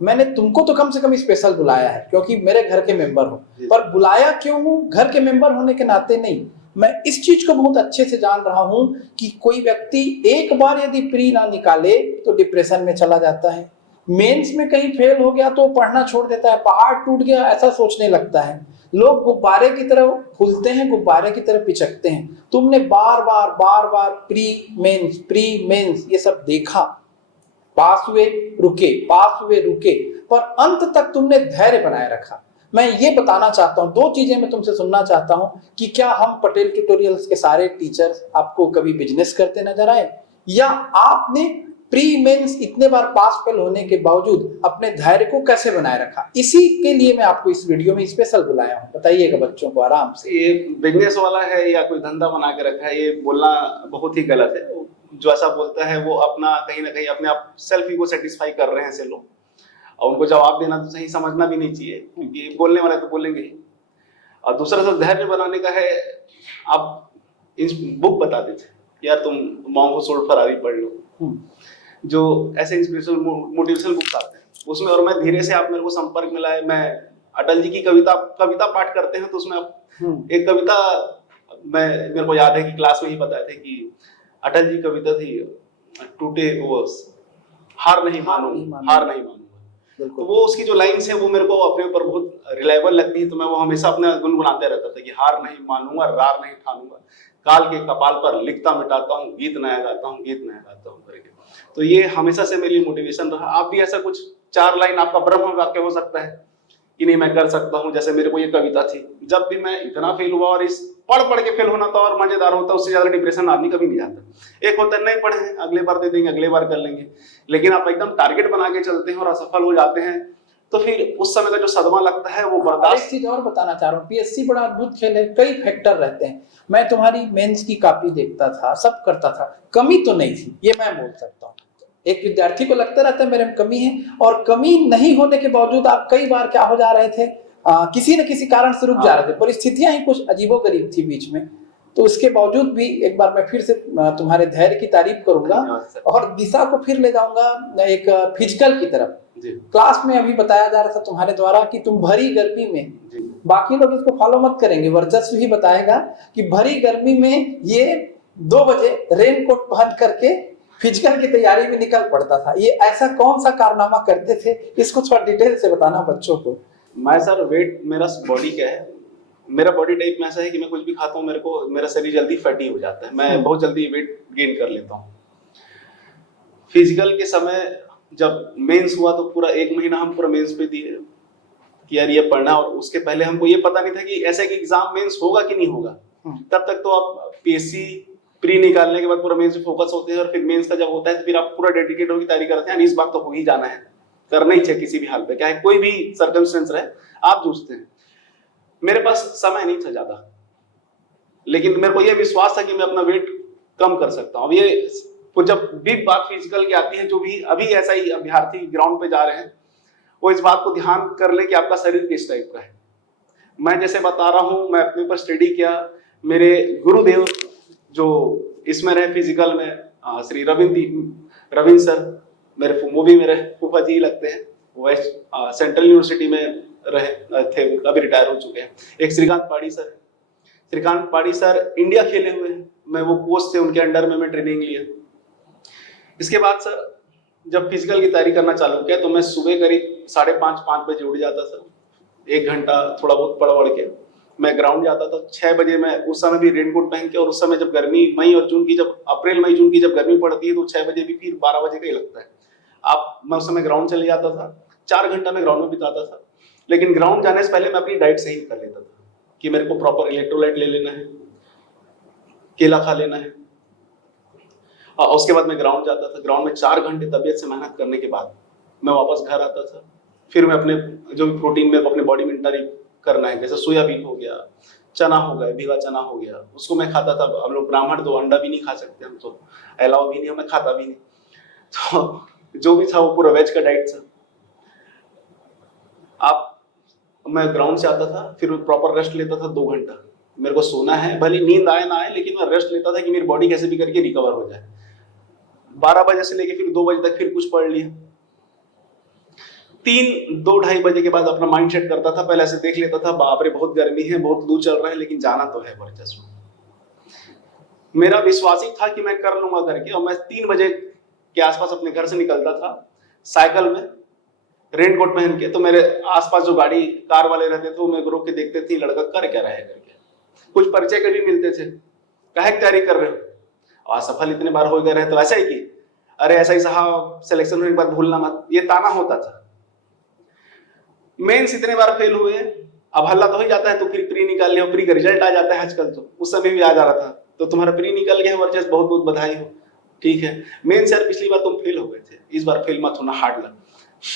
मैंने तुमको तो कम से कम स्पेशल बुलाया है क्योंकि मेरे घर के मेंबर हो, पर बुलाया क्यों हूँ? घर के मेंबर होने के नाते नहीं। मैं इस चीज को बहुत अच्छे से जान रहा हूं कि कोई व्यक्ति एक बार यदि प्री ना निकाले तो डिप्रेशन में चला जाता है, मेंस में कहीं फेल हो गया तो पढ़ना छोड़ देता है, पहाड़ टूट गया ऐसा सोचने लगता है। लोग गुब्बारे की तरह फूलते हैं, गुब्बारे की तरह पिचकते हैं। तुमने बार बार प्री मेंस ये सब देखा, पास हुए रुके, पर अंत तक तुमने धैर्य बनाए रखा। मैं ये बताना चाहता हूँ, 2 चीजें मैं तुमसे सुनना चाहता हूँ कि क्या हम पटेल ट्यूटोरियल्स के सारे टीचर्स आपको कभी बिजनेस करते नजर आए, या आपने प्री मेंस इतने बार पास फेल होने के बावजूद अपने धैर्य को कैसे बनाए रखा, इसी के लिए मैं आपको इस वीडियो में स्पेशल बुलाया हूँ। बताइएगा बच्चों को आराम से। ये बिजनेस वाला है या कोई धंधा बना के रखा है, ये बोलना बहुत ही गलत है। जो ऐसा बोलता है वो अपना कहीं ना कहीं अपने आप सेल्फ ईगो सेटिस्फाई कर रहे हैं ऐसे लोग, और उनको जवाब देना तो सही समझना भी नहीं चाहिए, क्योंकि बोलने वाले तो बोलेंगे ही। और दूसरा सब धैर्य बनाने का है, आप बुक बता देते यार तुम मॉन्गो सोल्ड फरारी पढ़ लो, जो ऐसे इंस्पिरेशनल मोटिवेशनल बुक्स आते हैं उसमें, और मैं धीरे से आप मेरे को संपर्क में लाए, मैं अटल जी की कविता पाठ करते हैं तो उसमें एक कविता मेरे को याद है कि क्लास में ही बताए थे कि अटल जी कविता थी, टूटे वो हार नहीं मानूंगा। तो वो उसकी जो लाइन्स है वो मेरे को अपने ऊपर बहुत रिलायबल लगती है, तो मैं वो हमेशा अपने गुनगुनाते रहता था कि हार नहीं मानूंगा, रार नहीं ठानूंगा, काल के कपाल पर लिखता मिटाता हूँ, गीत नया गाता हूँ, गीत नया गाता हूँ करके। तो ये हमेशा से मेरी मोटिवेशन रहा। आप भी ऐसा कुछ 4 लाइन आपका ब्रह्म वाक्य हो सकता है कि नहीं मैं कर सकता हूँ, जैसे मेरे को ये कविता थी, जब भी मैं इतना फेल हुआ, और इस पढ़ के फेल होना तो और मजेदार होता है, उससे ज्यादा डिप्रेशन आदमी कभी नहीं आता। एक होता है नहीं पढ़े अगले बार दे देंगे, अगले बार कर लेंगे, लेकिन आप एकदम टारगेट बना के चलते हैं और असफल हो जाते हैं, तो फिर उस समय का जो सदमा लगता है वो बर्दाश्त। एक चीज और बताना चाह रहा हूँ, पीएससी बड़ा अद्भुत खेल है, कई फैक्टर रहते हैं। मैं तुम्हारी मेंस की कॉपी देखता था, सब करता था, कमी तो नहीं थी, ये मैं बोल सकता हूँ। एक विद्यार्थी को लगता रहता है मेरे में कमी है, और कमी नहीं होने के बावजूद आप कई बार क्या हो जा रहे थे, किसी न किसी कारण से रुक जा रहे थे, परिस्थितियां ही कुछ अजीबोगरीब थी बीच में। तो उसके बावजूद भी एक बार मैं फिर से तुम्हारे धैर्य की तारीफ करूंगा और दिशा को फिर ले जाऊंगा एक फिजिकल की तरफ। क्लास में अभी बताया जा रहा था तुम्हारे द्वारा कि तुम भरी गर्मी में, बाकी लोग इसको फॉलो मत करेंगे, वर्चस्व ही बताएगा कि भरी गर्मी में ये 2 बजे रेन कोट पहन करके फिजिकल की तैयारी में निकल पड़ता था। ये ऐसा कौन सा कारनामा करते थे, इसको थोड़ा डिटेल से बताना बच्चों को। मैं सर वेट मेरा बॉडी क्या है, मेरा बॉडी टाइप में ऐसा है कि मैं कुछ भी खाता हूँ मेरा शरीर जल्दी फैटी हो जाता है, मैं बहुत जल्दी वेट गेन कर लेता हूँ। फिजिकल के समय जब मेंस हुआ तो पूरा 1 महीना हम पूरा मेंस पे दिए कि यार ये पढ़ना, और उसके पहले हमको ये पता नहीं था कि ऐसा कि एग्जाम मेंस होगा कि नहीं होगा। तब तक तो आप पीएससी प्री निकालने के बाद पूरा मेंस पे फोकस होते हैं, और फिर मेंस का जब होता है तो फिर आप पूरा डेडिकेट होकर तैयारी करते हैं, इस बार तो हो ही जाना है, करना ही चाहिए किसी भी हाल पे, क्या है कोई भी सर्कमस्टेंस रहे आप जूझते हैं। मेरे पास समय नहीं था ज्यादा, लेकिन मेरे को यह विश्वास था कि मैं अपना वेट कम कर सकता हूँ। अब ये जब भी बात फिजिकल की आती है, जो भी अभी ऐसा ही अभ्यर्थी ग्राउंड पे जा रहे हैं वो इस बात को ध्यान कर ले कि आपका शरीर किस टाइप का है। मैं जैसे बता रहा हूँ, मैं अपने ऊपर स्टडी किया, मेरे गुरुदेव जो इसमें रहे फिजिकल में श्री रविंद्र सर, मेरे वो भी मेरे फूफा जी लगते हैं, वो सेंट्रल यूनिवर्सिटी में रहे थे, अभी रिटायर हो चुके हैं। एक श्रीकांत पाड़ी सर इंडिया खेले हुए हैं, मैं वो कोच थे उनके अंडर में मैं ट्रेनिंग लिया। इसके बाद सर जब फिजिकल की तैयारी करना चालू किया तो मैं सुबह करीब 5:30 बजे उठ जाता था, 1 घंटा थोड़ा बहुत पढ़ के मैं ग्राउंड जाता था। 6 बजे मैं उस समय भी रेनकोट पहन के, और उस समय जब गर्मी मई और जून की, जब अप्रैल मई जून की जब गर्मी पड़ती है तो 6 बजे भी फिर 12 बजे का ही लगता है। मैं उस समय ग्राउंड चले जाता था, 4 घंटा मैं ग्राउंड में बिताता था। लेकिन ग्राउंड जाने से पहले मैं अपनी डाइट सही कर लेता था कि मेरे को प्रॉपर इलेक्ट्रोलाइट ले लेना है, केला खा लेना है, और उसके बाद मैं ग्राउंड जाता था। ग्राउंड में 4 घंटे तबियत से मेहनत करने के बाद मैं वापस घर आता था। फिर मैं अपने जो भी प्रोटीन में अपने बॉडी में इंटरी करना है, जैसे सोयाबीन हो गया, चना हो गया, भीगा चना हो गया, उसको मैं खाता था। हम लोग ब्राह्मण तो अंडा भी नहीं खा सकते, हम तो अलाउ भी नहीं, मैं खाता भी नहीं, तो जो भी था वो पूरा वेज का डाइट था। मैं ग्राउंड से आता था, फिर प्रॉपर रेस्ट लेता था 2 घंटा। मेरे को सोना है, भले नींद आए ना आए, लेकिन मैं रेस्ट लेता था कि मेरी बॉडी कैसे भी करके रिकवर हो जाए। 12 बजे से लेके फिर 2 बजे तक फिर कुछ पढ़ लिया। 2-2:30 बजे के बाद अपना माइंड सेट करता था, पहले ऐसे देख लेता था, बाप रे बहुत गर्मी है, बहुत लू चल रहा है, लेकिन जाना तो है वर्चस्व। मेरा विश्वास ही था कि मैं कर लूंगा करके, और मैं 3 बजे के आसपास अपने घर से निकलता था साइकिल में, रेनकोट पहन के। तो मेरे आसपास जो गाड़ी कार वाले रहते थे वो मैं रोक के देखते थे लड़का कर क्या रहा है करके। कुछ परिचय के भी मिलते थे, काहे की तैयारी कर रहे हो, असफल इतने बार हो गए रहे तो ऐसा ही की, अरे ऐसा ही साहब सिलेक्शन होने के बाद भूलना मत, ये ताना होता था। मेंस इतने बार फेल हुए, अब हल्ला तो ही जाता है, तो फिर प्री निकाल लिया, प्री का रिजल्ट आ जाता है आजकल, तो उस समय भी आ जा रहा था, तो तुम्हारा प्री निकल गया वर्चस्व, बहुत बहुत बधाई हो। ठीक है, मेंस यार पिछली बार तुम फेल हो गए थे, इस बार फेल मत होना, हार्ड लक।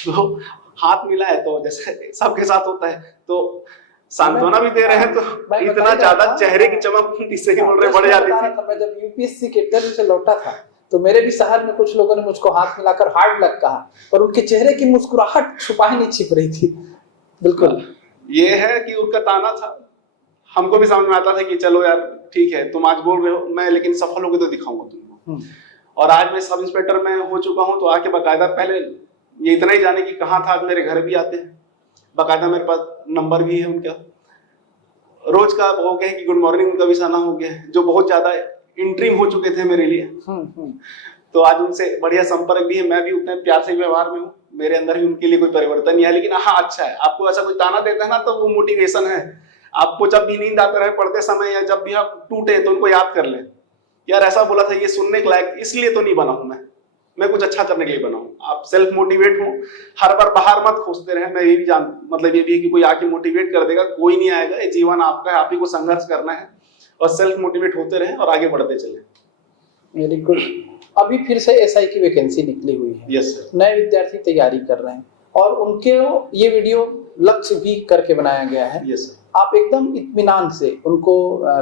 तो हाथ मिला है, तो जैसे सबके साथ होता है, तो सांत्वना भी दे रहे हैं, तो इतना ज्यादा चेहरे की चमक इससे ही बोल रहे बढ़ जाती थी। मैं जब यूपीएससी के इंटरव्यू से लौटा था, तो मेरे भी शहर में कुछ लोगों ने मुझको हाथ मिलाकर हार्ड लक कहा, पर उनके चेहरे की मुस्कुराहट छुपा ही नहीं छिप रही थी। बिल्कुल, ये है कि उनका ताना था, हमको भी समझ में आता था कि चलो यार ठीक है, तुम आज बोल रहे हो, मैं लेकिन सफल होकर तो दिखाऊंगा तुमको। और आज मैं सब इंस्पेक्टर में हो चुका हूं, तो आके बकायदा पहले ये इतना ही जाने कि कहाँ था, मेरे घर भी आते हैं, बकायदा मेरे पास नंबर भी है उनका, रोज का हो गया कि गुड मॉर्निंग उनका भी साना हो गया, जो बहुत ज्यादा इंट्रीम हो चुके थे मेरे लिए। तो आज उनसे बढ़िया संपर्क भी है, मैं भी उतने प्यार से व्यवहार में हूँ, मेरे अंदर भी उनके लिए कोई परिवर्तन नहीं है। लेकिन हाँ अच्छा है, आपको ऐसा कोई ताना देता है ना, तो वो मोटिवेशन है। आपको जब भी नींद आता रहे पढ़ते समय, या जब भी आप टूटे, तो उनको याद कर ले, यार ऐसा बोला था, ये सुनने के लायक इसलिए तो नहीं बना हूं मैं कुछ अच्छा करने के लिए बना हूं। आप सेल्फ मोटिवेट हो, हर बार बाहर मत खोजते रहे। मैं ये भी मतलब ये भी है कि कोई आके मोटिवेट कर देगा, कोई नहीं आएगा, ये जीवन आपका है, आप ही को संघर्ष करना है, और सेल्फ मोटिवेट होते रहे और आगे बढ़ते चले। Very good. अभी फिर से एसआई की वैकेंसी निकली हुई है। Yes sir. नए विद्यार्थी तैयारी कर रहे हैं, और उनके ये वीडियो लक्ष्य भी करके बनाया गया है। Yes sir. आप एकदम इत्मीनान से उनको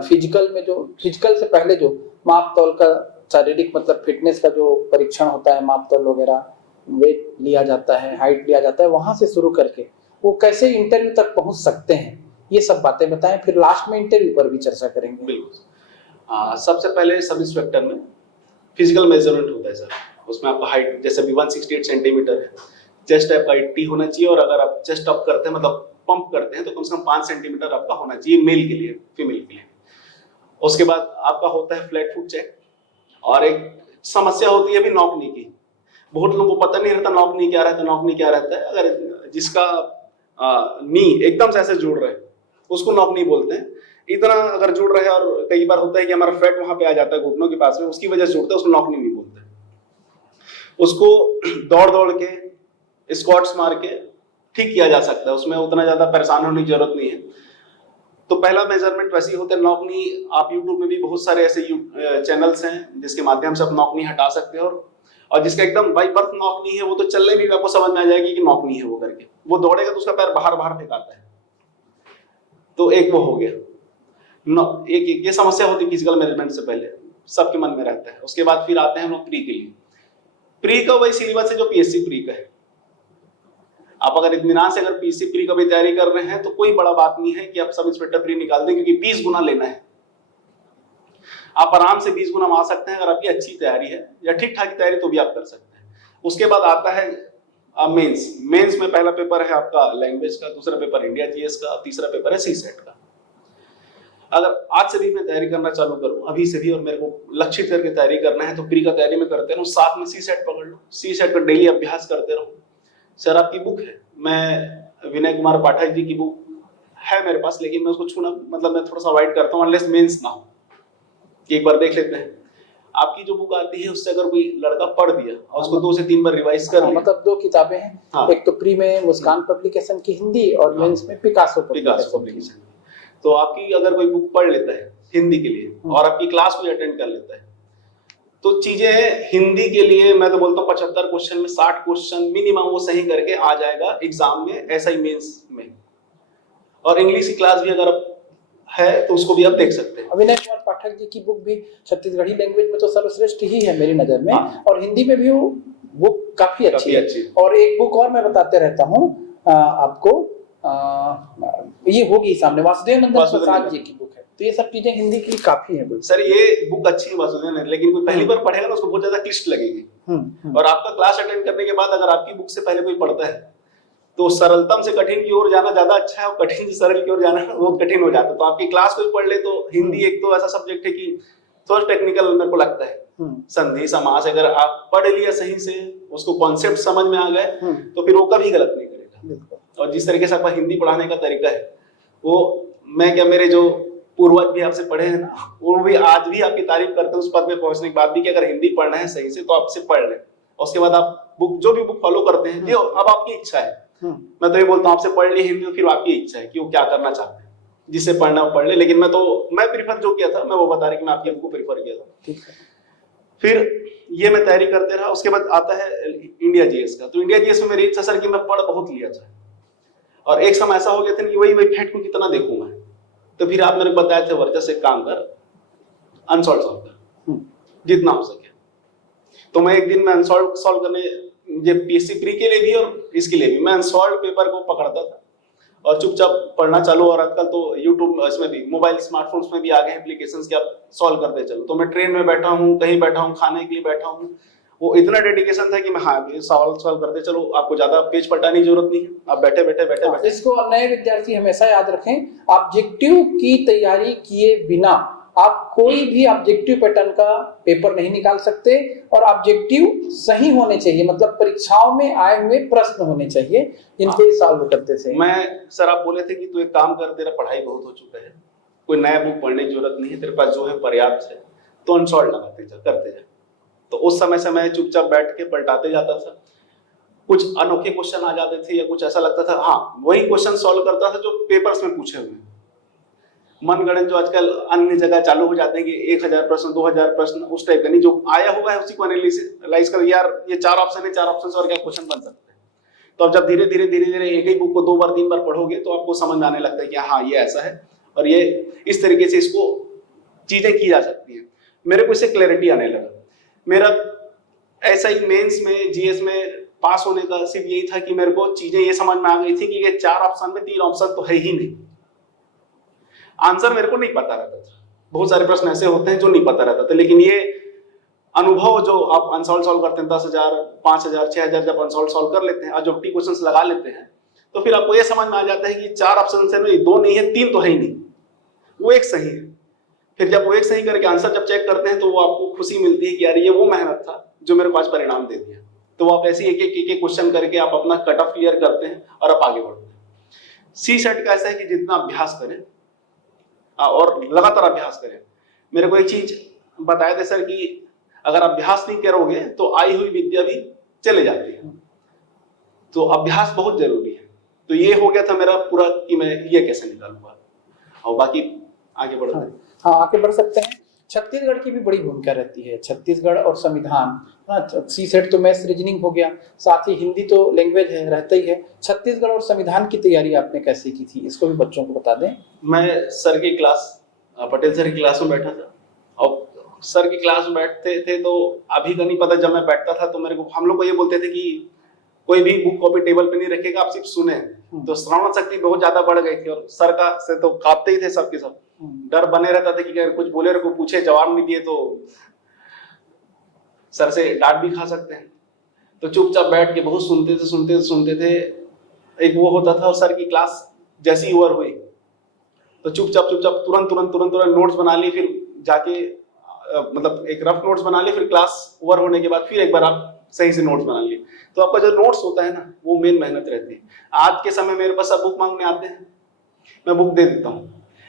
फिजिकल से पहले जो माप तौल का, शारीरिक मतलब फिटनेस का जो परीक्षण होता है, माप तौल वगैरह, वेट लिया जाता है, हाइट लिया जाता है, वहां से शुरू करके वो कैसे इंटरव्यू तक पहुंच सकते हैं, ये सब बातें बताएं। फिर लास्ट में इंटरव्यू पर भी चर्चा करेंगे। बिल्कुल। सबसे पहले सब इंस्पेक्टर में फिजिकल मेजरमेंट होता है सर, उसमें आपका हाइट जैसे भी 168 सेंटीमीटर है, चेस्ट आपका 80 होना चाहिए, और अगर आप चेस्ट अप करते हैं मतलब पंप करते हैं, तो कम से कम 5 सेंटीमीटर आपका होना चाहिए मेल के लिए, फीमेल के लिए। उसके बाद आपका होता है फ्लैट फुट चेक, और एक समस्या होती है अभी नॉक नी की। बहुत लोगों को पता नहीं रहता नॉक नी क्या रहता है। नॉक नी क्या रहता है, अगर जिसका नी एकदम से ऐसे जुड़ रहे हैं उसको नॉक नी बोलते हैं। इतना अगर जुड़ रहे हैं, और कई बार होता है कि हमारा फैट वहां पे आ जाता है घुटनों के पास में, उसकी वजह से जुड़ता है, उसको नॉक नी नहीं बोलते। उसको दौड़ दौड़ के, स्क्वाट्स मार के ठीक किया जा सकता है, उसमें उतना ज्यादा परेशान होने की जरूरत नहीं है। तो पहला मेजरमेंट वैसे ही होता है नॉक नी। आप यूट्यूब में भी बहुत सारे ऐसे चैनल्स हैं जिसके माध्यम से आप नॉक नी हटा सकते हो, और जिसका एकदम बाई बर्थ नॉक नी है, वो तो चलने भी आपको समझ में आ जाएगी कि नॉक नी है वो करके। वो दौड़ेगा तो उसका पैर बाहर बाहर फेंकाता है, तो एक वो हो गया। एक ये समस्या होती है फिजिकल मैनेजमेंट से पहले, सबके मन में रहता है। उसके बाद फिर आते हैं हम लोग प्री के लिए। प्री का वही सिलेबस है जो पीएससी प्री का है। आप अगर इत्मीनान से अगर पीएससी प्री का भी तैयारी कर रहे हैं, तो कोई बड़ा बात नहीं है कि आप सब इंस्पेक्टर प्री निकाल दें, क्योंकि 20 गुना लेना है। आप आराम से 20 गुना आ सकते हैं अगर आपकी अच्छी तैयारी है, या ठीक ठाक तैयारी, तो भी आप कर सकते हैं। उसके बाद आता है मेंस में पहला पेपर है आपका लैंग्वेज का, दूसरा पेपर इंडिया जीएस का, तीसरा पेपर है सीसेट का। अगर आज से भी मैं तैयारी करना चालू करूं, अभी से भी, और मेरे को लक्षित करके तैयारी करना है, तो प्री का तैयारी में करते रहूं, साथ में सीसेट पकड़ लो, सीसेट का डेली अभ्यास करते रहूं। सर आपकी बुक है, मैं विनय कुमार पाठक जी की बुक है मेरे पास, लेकिन मैं उसको छूना मतलब मैं थोड़ा सा अवॉइड करता हूं, अनलेस मेंस ना हो, कि एक बार देख लेते हैं। आपकी जो बुक आती है उससे अगर कोई लड़का पढ़ दिया और उसको 2 से 3 बार रिवाइज कर लिया, मतलब 2 किताबें हैं। हाँ। एक तो प्री में मुस्कान पब्लिकेशन की हिंदी, और मेंस में पिकासो पब्लिकेशन। तो आपकी अगर कोई बुक पढ़ लेता है हिंदी के लिए, और आपकी क्लास को अटेंड कर लेता है, तो चीजें हिंदी के लिए मैं तो बोलता हूँ 75 क्वेश्चन में 60 क्वेश्चन मिनिमम वो सही करके आ जाएगा एग्जाम में, ऐसा ही मेंस में। और इंग्लिश की क्लास भी अगर है तो उसको भी आप देख सकते हैं। विनय कुमार पाठक जी की बुक भी छत्तीसगढ़ी लैंग्वेज में तो सर्वश्रेष्ठ ही है मेरी नजर में। हाँ। और हिंदी में भी वो बुक काफी अच्छी है। और एक बुक और मैं बताते रहता हूँ आपको, ये होगी सामने, वासुदेव नंदन प्रसाद जी की बुक है। तो ये सब चीजें हिंदी के लिए काफी है। सर ये बुक अच्छी है वासुदेव नंदन, लेकिन कोई पहली बार पढ़ेगा ना उसको बहुत ज्यादा क्लिष्ट लगेगी। और आपका क्लास अटेंड करने के बाद अगर आपकी बुक से पहले कोई पढ़ता है, तो सरलतम से कठिन की ओर जाना ज्यादा अच्छा है, और कठिन से सरल की ओर जाना बहुत कठिन हो जाता है। तो आपकी क्लास कोई पढ़ ले, तो हिंदी एक तो ऐसा सब्जेक्ट है कि थोड़ा टेक्निकल मेरे को लगता है। संधि समास अगर आप पढ़ लिया सही से, उसको कॉन्सेप्ट समझ में आ गए, तो फिर वो कभी गलत नहीं करेगा। और जिस तरीके से आपका हिंदी पढ़ाने का तरीका है, वो मैं क्या, मेरे जो पूर्वज भी आपसे पढ़े हैं ना, वो भी आज भी आपकी तारीफ करते हैं उस पद में पहुंचने के बाद भी, कि अगर हिंदी पढ़ना है सही से तो आपसे पढ़ लें। उसके बाद आप बुक जो भी बुक फॉलो करते हैं, ये अब आपकी इच्छा है। मैं तो ये बोलता हूँ आपसे पढ़ ली हिंदी, तो फिर आपकी इच्छा है कि वो क्या करना चाहते हैं, जिससे पढ़ना वो पढ़ ले। लेकिन मैं प्रीफर जो किया था, मैं वो बता रही कि मैं आपकी बुक को प्रीफर किया था। फिर ये मैं तैयारी करते रहा। उसके बाद आता है इंडिया जीएस का। तो इंडिया जीएस में मेरी इच्छा सर कि मैं पढ़ बहुत लिया जाए, और एक समय ऐसा हो गया था कि वही फैक्ट को कितना देखूं मैं। तो फिर आप मेरे को बताए थे वर्चस से काम कर, अनसॉल्व सॉल्व कर जितना हो सके। तो मैं एक दिन में अनसॉल्व सॉल्व करने, ये पीएससी प्री के लिए भी और इसके लिए भी, मैं अनसॉल्व पेपर को पकड़ता था और चुपचाप पढ़ना चालू। और आजकल तो यूट्यूब इसमें भी, मोबाइल स्मार्टफोन्स में भी आ गए एप्लीकेशंस कि आप सॉल्व करते चलो। तो मैं ट्रेन में बैठा हूँ, कहीं बैठा हूँ, खाने के लिए बैठा हूँ, वो इतना डेडिकेशन था कि मैं सवाल सॉल्व करते चलो, आपको ज्यादा पेज पलटाने की जरूरत नहीं है, आप बैठे बैठे। इसको नए विद्यार्थी हमेशा याद रखें, ऑब्जेक्टिव की तैयारी किए बिना आप कोई भी ऑब्जेक्टिव पैटर्न का पेपर नहीं निकाल सकते, और ऑब्जेक्टिव सही होने चाहिए, मतलब परीक्षाओं में आए हुए प्रश्न होने चाहिए इनको सॉल्व करते थे। मैं सर, आप बोले थे कि तू एक काम कर, तेरा पढ़ाई बहुत हो चुका है, कोई नया बुक पढ़ने की जरूरत नहीं है, तेरे पास जो है पर्याप्त है, तो अनसॉल्व लगाते जा, करते जा। तो उस समय से मैं चुपचाप बैठ के पलटाते जाता था। कुछ अनोखे क्वेश्चन आ जाते थे या कुछ ऐसा लगता था, हाँ वही क्वेश्चन सॉल्व करता था जो पेपर्स में पूछे हुए। मनगढ़ंत जो आजकल अन्य जगह चालू हो जाते हैं कि 1000 प्रश्न 2000 प्रश्न, उस टाइप का नहीं, जो आया हुआ है उसी को एनालिसिस कर, यार ये 4 ऑप्शन है, 4 ऑप्शन से और क्या क्वेश्चन बन सकते हैं। तो अब जब धीरे धीरे एक ही बुक को 2 बार 3 बार पढ़ोगे तो आपको समझ में आने लगता है कि हाँ ये ऐसा है और ये इस तरीके से इसको चीजें की जा सकती है। मेरे को इससे क्लैरिटी आने लगा। मेरा ऐसा ही मेंस में, जीएस में पास होने का सिर्फ यही था कि मेरे को चीजें ये समझ में आ गई थी कि ये 4 ऑप्शन में 3 ऑप्शन तो है ही नहीं। आंसर मेरे को नहीं पता रहता था, बहुत सारे प्रश्न ऐसे होते हैं जो नहीं पता रहता था, लेकिन ये अनुभव जो आप अनसॉल्व सॉल्व करते हैं, 10,000 5,000 6,000 जब अनसॉल्व सॉल्व कर लेते हैं, ऑब्जेक्टिव क्वेश्चंस लगा लेते हैं, तो फिर आपको ये समझ में आ जाता है कि 4 ऑप्शन से नहीं, 2 नहीं है, 3 तो है ही नहीं, वो एक सही है। फिर जब वो एक सही करके आंसर जब चेक करते हैं तो वो आपको खुशी मिलती है कि यार ये वो मेहनत था जो मेरे को आज परिणाम दे दिया। तो आप ऐसे एक क्वेश्चन करके आप अपना कट ऑफ क्लियर करते हैं और आप आगे बढ़ते हैं। सी सेट का ऐसा है कि जितना अभ्यास करें और लगातार अभ्यास करें। मेरे को एक चीज बताया था सर कि अगर अभ्यास नहीं करोगे तो आई हुई विद्या भी चले जाती है, तो अभ्यास बहुत जरूरी है। तो ये हो गया था मेरा पूरा कि मैं ये कैसे निकालूंगा, और बाकी आगे बढ़ते हैं। हाँ, आगे बढ़ सकते हैं। छत्तीसगढ़ की भी बड़ी भूमिका रहती है, छत्तीसगढ़ और संविधान। सी सेट तो मैथ्स रीजनिंग हो गया, साथ ही हिंदी तो लैंग्वेज है, रहता ही है। छत्तीसगढ़ और संविधान की तैयारी आपने कैसे की थी, इसको भी बच्चों को बता दें। मैं सर की क्लास, पटेल सर की क्लास में बैठा था, और सर की क्लास में बैठते थे तो अभी का नहीं पता, जब मैं बैठता था तो मेरे को, हम लोग को ये बोलते थे कि कोई भी बुक कॉपी टेबल पे नहीं रखेगा, आप सिर्फ सुने। तो श्रवण शक्ति बहुत ज्यादा बढ़ गई थी, और सर का से तो कांपते ही थे सबके सब। डर बने रहता था कि अगर कुछ बोले और कोई पूछे जवाब नहीं दिए तो सर से डांट भी खा सकते हैं। तो चुपचाप बैठ के बहुत सुनते थे। एक वो होता था, सर की क्लास जैसी ओवर हुई तो चुपचाप तुरंत नोट्स बना ली, फिर जाके मतलब एक रफ नोट्स बना लिए, फिर क्लास ओवर होने के बाद फिर एक बार आप सही से नोट्स बना लिए। तो आपका जो नोट्स होता है ना, वो मेन मेहनत रहती है। आज के समय मेरे पास सब बुक मांगने आते हैं, मैं बुक दे देता हूँ,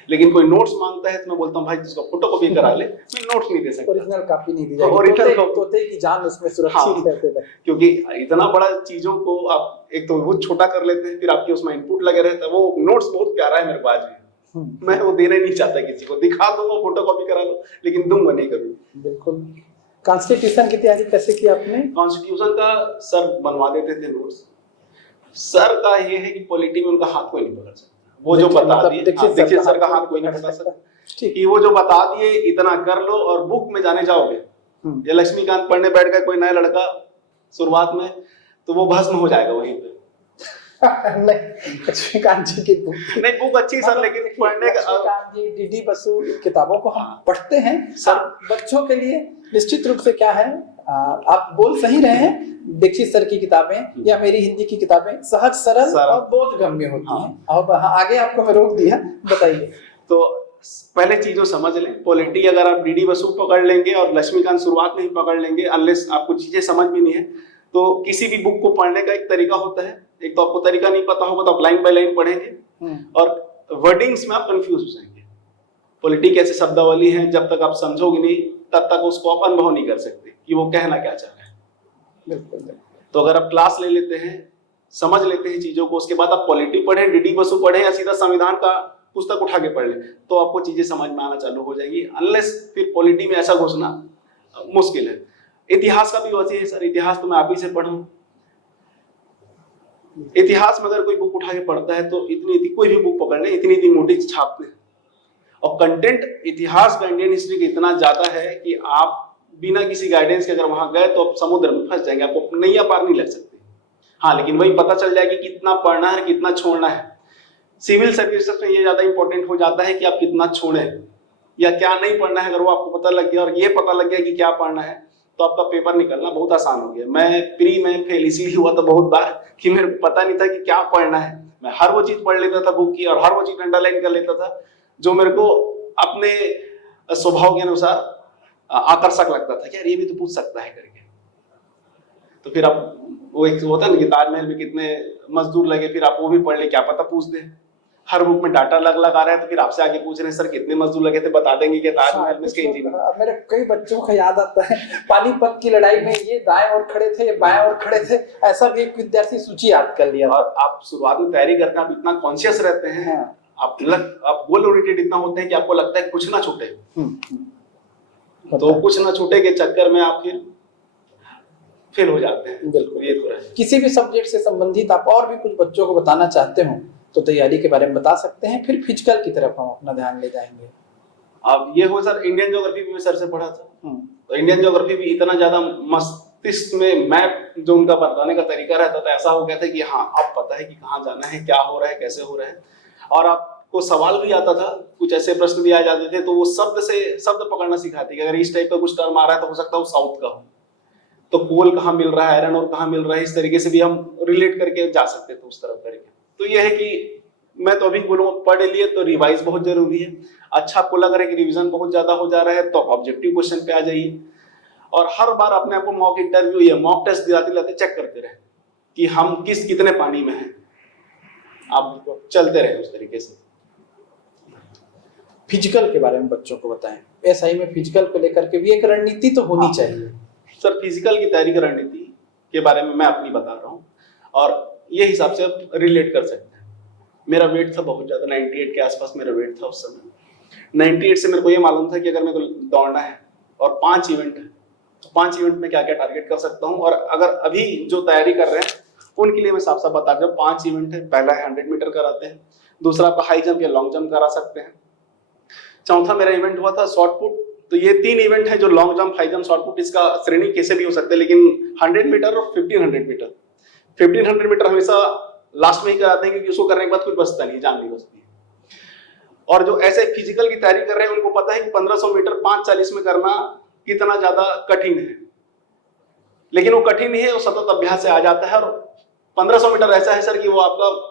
लेकिन कोई नोट्स मांगता है तो मैं बोलता हूँ भाई जिसको फोटोकॉपी करा ले, मैं नोट्स नहीं दे सकता, ओरिजिनल कॉपी नहीं दी जाएगी, तोते की जान उसमें सुरक्षित रहते हैं। क्योंकि इतना बड़ा चीजों को आप एक तो वो छोटा कर लेते हैं, फिर आपके उसमें इनपुट लगे रहता है। वो नोट्स बहुत प्यारा है मेरे को आज भी, मैं वो देना नहीं चाहता किसी को, दिखा दूंगा फोटोकॉपी करा लो, लेकिन दूंगा नहीं कभी। बिल्कुल। कॉन्स्टिट्यूशन की तैयारी कैसे की आपने? कॉन्स्टिट्यूशन का सर बनवा देते थे नोट्स। सर का ये है कि पॉलिटी में उनका हाथ कोई नहीं पकड़ सकता, वो जो बता दिए, देखिए सर का हाथ कोई नहीं पकड़ सकता कि वो जो बता दिए इतना कर लो, और बुक में जाने जाओगे, ये लक्ष्मीकांत पढ़ने बैठ गया कोई नया लड़का शुरुआत में, तो वो भस्म हो जाएगा वहीं पे। नहीं, लक्ष्मीकांत जी की बुक नहीं, बुक अच्छी सर, लेकिन पढ़ने का, लक्ष्मीकांत जी, डी.डी. बसु, किताबों को हम पढ़ते हैं सर। बच्चों के लिए निश्चित रूप से क्या है, आप बोल सही रहे हैं, दीक्षित सर की किताबें या मेरी हिंदी की किताबें सहज सरल और बोधगम्य होती हैं। और आगे आपको मैं रोक दिया, बताइए। तो पहले चीजों समझ लें। पॉलिटी अगर आप डी.डी. बसु पकड़ लेंगे और लक्ष्मीकांत शुरुआत में ही पकड़ लेंगे, अनलेस आपको चीजें समझ भी नहीं है, तो किसी भी बुक को पढ़ने का एक तरीका होता है। एक तो आपको तरीका नहीं पता होगा तो आप लाइन बाय लाइन पढ़ेंगे, और वर्डिंग्स में आप कंफ्यूज हो जाएंगे। पॉलिटी कैसे शब्दावली है, जब तक आप समझोगे नहीं तब तक उसको आप अनुभव नहीं कर सकते कि वो कहना क्या चाह रहे हैं। बिल्कुल। तो अगर आप क्लास ले लेते हैं, समझ लेते हैं चीजों को, उसके बाद आप पॉलिटी पढ़ें, डी.डी. बसु पढ़ें, या सीधा संविधान का पुस्तक उठा के पढ़ लें, तो आपको चीजें समझ में आना चालू हो जाएगी। अनलेस फिर पॉलिटी में ऐसा घुसना मुश्किल है। इतिहास का भी वैसे है सर, इतिहास तो मैं आप ही से पढ़ूं। इतिहास में अगर कोई बुक उठा के पढ़ता है तो इतनी कोई भी बुक पकड़ ले इतनी मोटी छापते हैं, और कंटेंट इतिहास का इंडियन हिस्ट्री का इतना ज्यादा है कि आप बिना किसी गाइडेंस के अगर वहां गए तो आप समुद्र में फंस जाएंगे, आपको नैया पार नहीं लग सकती। हाँ, लेकिन वही पता चल जाएगी कि कितना पढ़ना है कितना छोड़ना है। सिविल सर्विसेज में ये ज्यादा इंपॉर्टेंट हो जाता है कि आप कितना छोड़े या क्या नहीं पढ़ना है। अगर वो आपको पता लग गया और ये पता लग गया कि क्या पढ़ना है तो आपका पेपर निकलना बहुत आसान हो गया। मैं प्री में फेल इसीलिए हुआ था बहुत बार कि मेरे को पता नहीं था कि क्या पढ़ना है। मैं हर वो चीज पढ़ लेता था बुक की और हर वो चीज अंडरलाइन कर लेता था जो मेरे को अपने स्वभाव के अनुसार आकर्षक लगता था कि यार ये भी तो पूछ सकता है करके। तो फिर आप वो एक होता है ना कि ताजमहल में कितने मजदूर लगे, फिर आप वो भी पढ़ ले, क्या पता पूछ दे। हर बुक में डाटा अलग अलग आ रहा है तो फिर आपसे आगे पूछ रहे हैं सर कितने मजदूर लगे थे, बता देंगे कि ताजमहल में इसके इंजीनियर। मेरे कई बच्चों को याद आता है पानीपत की लड़ाई में ये दाएं और खड़े थे ये बाएं और खड़े थे, ऐसा भी एक विद्यार्थी सूची याद कर लिया। और आप शुरुआत में तैयारी करते हैं, आप इतना कॉन्शियस रहते हैं, आप गोल ओरिएंटेड इतना होते हैं कि आपको लगता है कुछ ना छूटे। तो कुछ ना छूटे के चक्कर में आप फिर फेल हो जाते हैं। बिल्कुल, ये तो है। किसी भी सब्जेक्ट से संबंधित आप और भी कुछ बच्चों को बताना चाहते हो तो तैयारी के बारे में बता सकते हैं, फिर फिजिकल की तरफ हम अपना ध्यान ले जाएंगे। अब ये हो सर, इंडियन ज्योग्राफी भी सर से पढ़ा था, तो इंडियन ज्योग्राफी भी इतना ज्यादा मस्तिष्क में मैप जो उनका बताने का तरीका रहता था, ऐसा हो गया था कि हाँ अब पता है कि कहाँ जाना है, क्या हो रहा है, कैसे हो रहा है। और आपको सवाल भी आता था, कुछ ऐसे प्रश्न भी आ जाते थे तो वो शब्द पकड़ना सिखाते कि अगर इस टाइप का कुछ टर्म आ रहा है तो हो सकता है वो साउथ का हो, तो कोल कहाँ मिल रहा है, आयरन और कहाँ मिल रहा है, इस तरीके से भी हम रिलेट करके जा सकते थे उस तरफ करके। तो यह है कि मैं तो अभी बोलूँ पढ़ लिए तो रिवाइज बहुत जरूरी है। अच्छा आपको लग रहा है कि रिवीजन बहुत ज्यादा हो जा रहा है तो ऑब्जेक्टिव क्वेश्चन पे आ जाइए, और हर बार अपने आप को मॉक इंटरव्यू या मॉक टेस्ट दिलाते दिलाते चेक करते रहे कि हम कितने पानी में हैं, आप चलते रहे उस तरीके से। फिजिकल के बारे में बच्चों को बताएं, एसआई में फिजिकल को लेकर के भी एक रणनीति तो होनी चाहिए। सर फिजिकल की तैयारी की रणनीति के बारे में मैं अपनी बता रहा हूँ और ये हिसाब से आप रिलेट कर सकते हैं। मेरा वेट था बहुत ज्यादा, 98 के आसपास मेरा वेट था उस समय। 98 से मेरे को ये मालूम था कि अगर मेरे को दौड़ना है और 5 इवेंट है तो 5 इवेंट में क्या क्या टारगेट कर सकता हूँ, और अगर अभी जो तैयारी कर रहे हैं उनके लिए मैं साफ साफ बता रहा हूँ। 5 इवेंट है, पहला है 100 मीटर कराते हैं, दूसरा आप हाई जंप या लॉन्ग जंप करा सकते हैं, चौथा मेरा इवेंट हुआ था शॉर्ट पुट। तो ये 3 इवेंट है जो long jump, high jump, short put, इसका श्रेणी कैसे भी हो सकते हैं, लेकिन 100 मीटर और 1500 मीटर 1500 मीटर हमेशा लास्ट में ही कराते हैं क्योंकि उसको करने के बाद कुछ बचता नहीं, जान नहीं बचती है। और जो ऐसे फिजिकल की तैयारी कर रहे हैं उनको पता है कि 1500 मीटर 5:40 में करना कितना ज्यादा कठिन है, लेकिन वो कठिन ही है, वो सतत अभ्यास से आ जाता है। और 1500 मीटर ऐसा है सर कि वो आपका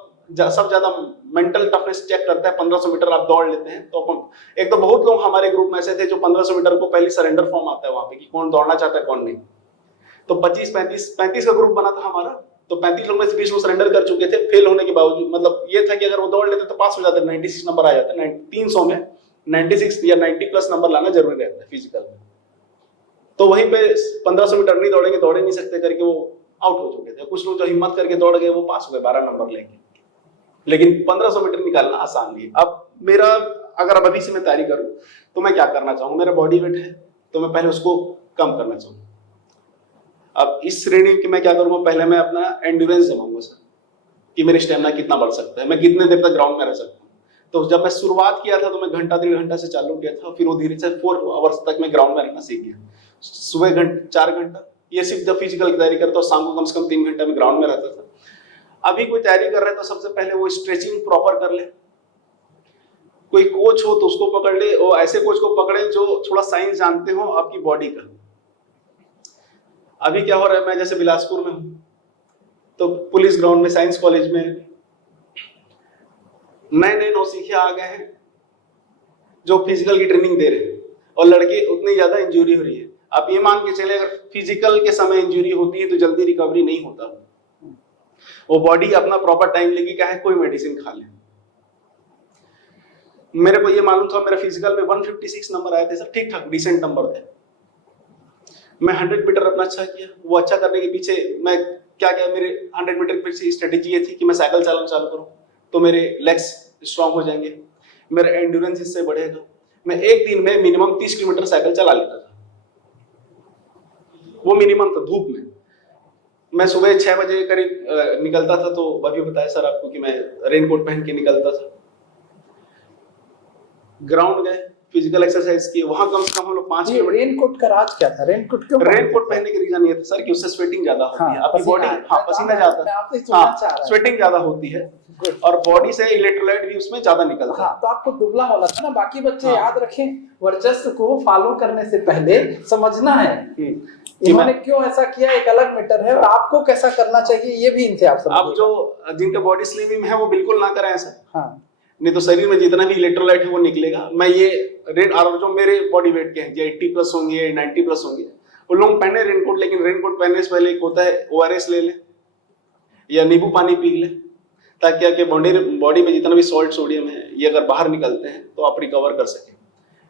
सब ज्यादा मेंटल टफनेस चेक करता है। 1500 मीटर आप दौड़ लेते हैं तो एक तो बहुत लोग हमारे ग्रुप में ऐसे थे जो 1500 मीटर को पहले सरेंडर फॉर्म आता है वहां पे कि कौन दौड़ना चाहता है कौन नहीं। तो 35 का ग्रुप बना था हमारा, तो 35 लोग में से 20 लोग सरेंडर कर चुके थे फेल होने के बावजूद। मतलब ये था कि अगर वो दौड़ लेते तो पास हो जाते, 96 नंबर आ जाता है। 300 में 96 या 90 प्लस नंबर लाना जरूरी रहता है फिजिकल में। तो वहीं पे 1500 मीटर नहीं दौड़ेंगे, दौड़े नहीं सकते करके वो आउट हो चुके थे। कुछ लोग जो हिम्मत करके दौड़ गए वो पास हो गए 12 नंबर लेके, लेकिन 1500 मीटर निकालना आसान नहीं है। अब मेरा अगर अब अभी से मैं तैयारी करूं तो मैं क्या करना चाहूंगा, मेरा बॉडी वेट है तो मैं पहले उसको कम करना चाहूंगा। अब इस श्रेणी की मैं क्या करूंगा, पहले मैं अपना एंड्योरेंस जमाऊंगा सर कि मेरा स्टेमिना कितना बढ़ सकता है, मैं कितने देर तक ग्राउंड में रह सकता हूँ। तो जब मैं शुरुआत किया था तो मैं घंटा 1.5 घंटा से चालू किया था, फिर वो धीरे से 4 आवर्स तक मैं ग्राउंड में रहना सीख गया। सुबह 4 घंटा, ये सिर्फ जब फिजिकल की तैयारी करता हूँ, शाम को कम से कम 3 घंटा में ग्राउंड में रहता था। अभी कोई तैयारी कर रहे हैं तो सबसे पहले वो स्ट्रेचिंग प्रॉपर कर ले, कोई कोच हो तो उसको पकड़ ले, और ऐसे कोच को पकड़े जो थोड़ा साइंस जानते हो आपकी बॉडी का। अभी क्या हो रहा है, मैं जैसे बिलासपुर में हूं तो पुलिस ग्राउंड में, साइंस कॉलेज में नए नौसिखिया आ गए हैं जो फिजिकल की ट्रेनिंग दे रहे हैं, और लड़के उतनी ज्यादा इंजरी हो रही है। आप ये मान के चले अगर फिजिकल के समय इंजरी होती है तो जल्दी रिकवरी नहीं होता, वो बॉडी अपना प्रॉपर टाइम लेगी, क्या है कोई मेडिसिन खा ले। मेरे को ये मालूम था, मेरा फिजिकल में 156 नंबर आए थे सर, ठीक ठाक डिसेंट नंबर थे। मैं 100 मीटर अपना अच्छा किया, वो अच्छा करने के पीछे मैं क्या मेरे 100 मीटर के पीछे स्ट्रेटेजी ये थी कि मैं साइकिल चलाना चालू करूं तो मेरे लेग्स स्ट्रांग हो जाएंगे, मेरा एंड्योरेंस इससे बढ़ेगा। मैं एक दिन में मिनिमम 30 किलोमीटर साइकिल चला लेता था, वो मिनिमम था धूप में। मैं सुबह 6 बजे करीब निकलता था, तो अभी बताया सर आपको कि मैं रेनकोट पहन के निकलता था। ग्राउंड गए, फिजिकल एक्सरसाइज की, वहां कम से कम हम लोग 5 किलोमीटर। रेनकोट का राज क्या था? रेनकोट क्यों? रेनकोट पहनने के रीजन ये था सर कि उससे स्वेटिंग ज्यादा होती है, आपकी बॉडी, पसीना ज्यादा, स्वेटिंग ज्यादा होती है और बॉडी से इलेक्ट्रोलाइट भी उसमें ज्यादा निकलता है। तो आपको दुबला होना था ना। बाकी बच्चे याद रखें, वर्चस्व को फॉलो करने से पहले समझना है इन्होंने क्यों ऐसा किया, एक अलग मैटर है, और आपको कैसा करना चाहिए ये भी इनसे आप समझिए। अब जो जिनका बॉडी स्लिमिंग है वो बिल्कुल ना करें ऐसा। हाँ, नहीं तो शरीर में जितना भी इलेक्ट्रोलाइट है वो निकलेगा। मैं ये और जो मेरे बॉडी वेट के हैं, जो 80 प्लस होंगे, 90 प्लस होंगे, वो लोग पहने रेनकोट, लेकिन रेनकोट पहनने से पहले एक होता है ORS ले ले या नींबू पानी पी ले, ताकि आपके बॉडी में जितना भी सॉल्ट सोडियम है ये अगर बाहर निकलते हैं तो आप रिकवर कर सकें।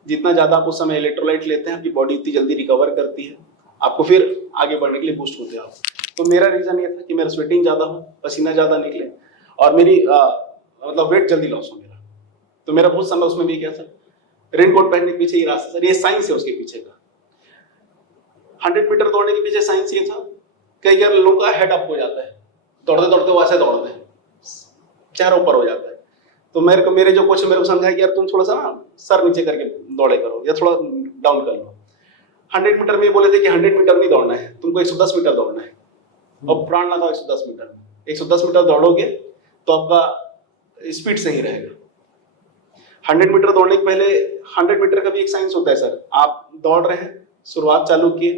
जितना ज्यादा आप उस समय इलेक्ट्रोलाइट लेते हैं, आपकी बॉडी उतनी जल्दी रिकवर करती है, आपको फिर आगे बढ़ने के लिए बूस्ट होते हैं आप। तो मेरा रीजन ये था कि मेरा स्वेटिंग ज्यादा हो, पसीना ज्यादा निकले और मेरी मतलब वेट जल्दी लॉस हो मेरा। तो मेरा बहुत समय उसमें भी क्या था, रेनकोट पहनने के पीछे ये रास्ता सर, ये साइंस है उसके पीछे का। 100 मीटर दौड़ने के पीछे साइंस ये था, कई बार लोगों का हेड अप हो जाता है, दौड़ते दौड़ते वो ऐसे दौड़ते हैं, चेहरा ऊपर हो जाता है। तो मेरे जो कोच मेरे को समझाया कि यार तुम थोड़ा सा ना सर नीचे करके दौड़े करो या थोड़ा डाउन कर लो। 100 मीटर में बोले थे कि 100 मीटर नहीं दौड़ना है, तुमको 110 मीटर दौड़ना है और प्राण लगाओ 110 मीटर। 110 मीटर दौड़ोगे तो आपका स्पीड सही रहेगा। 100 मीटर दौड़ने के पहले 100 मीटर का भी एक साइंस होता है सर। आप दौड़ रहे हैं, शुरुआत चालू किए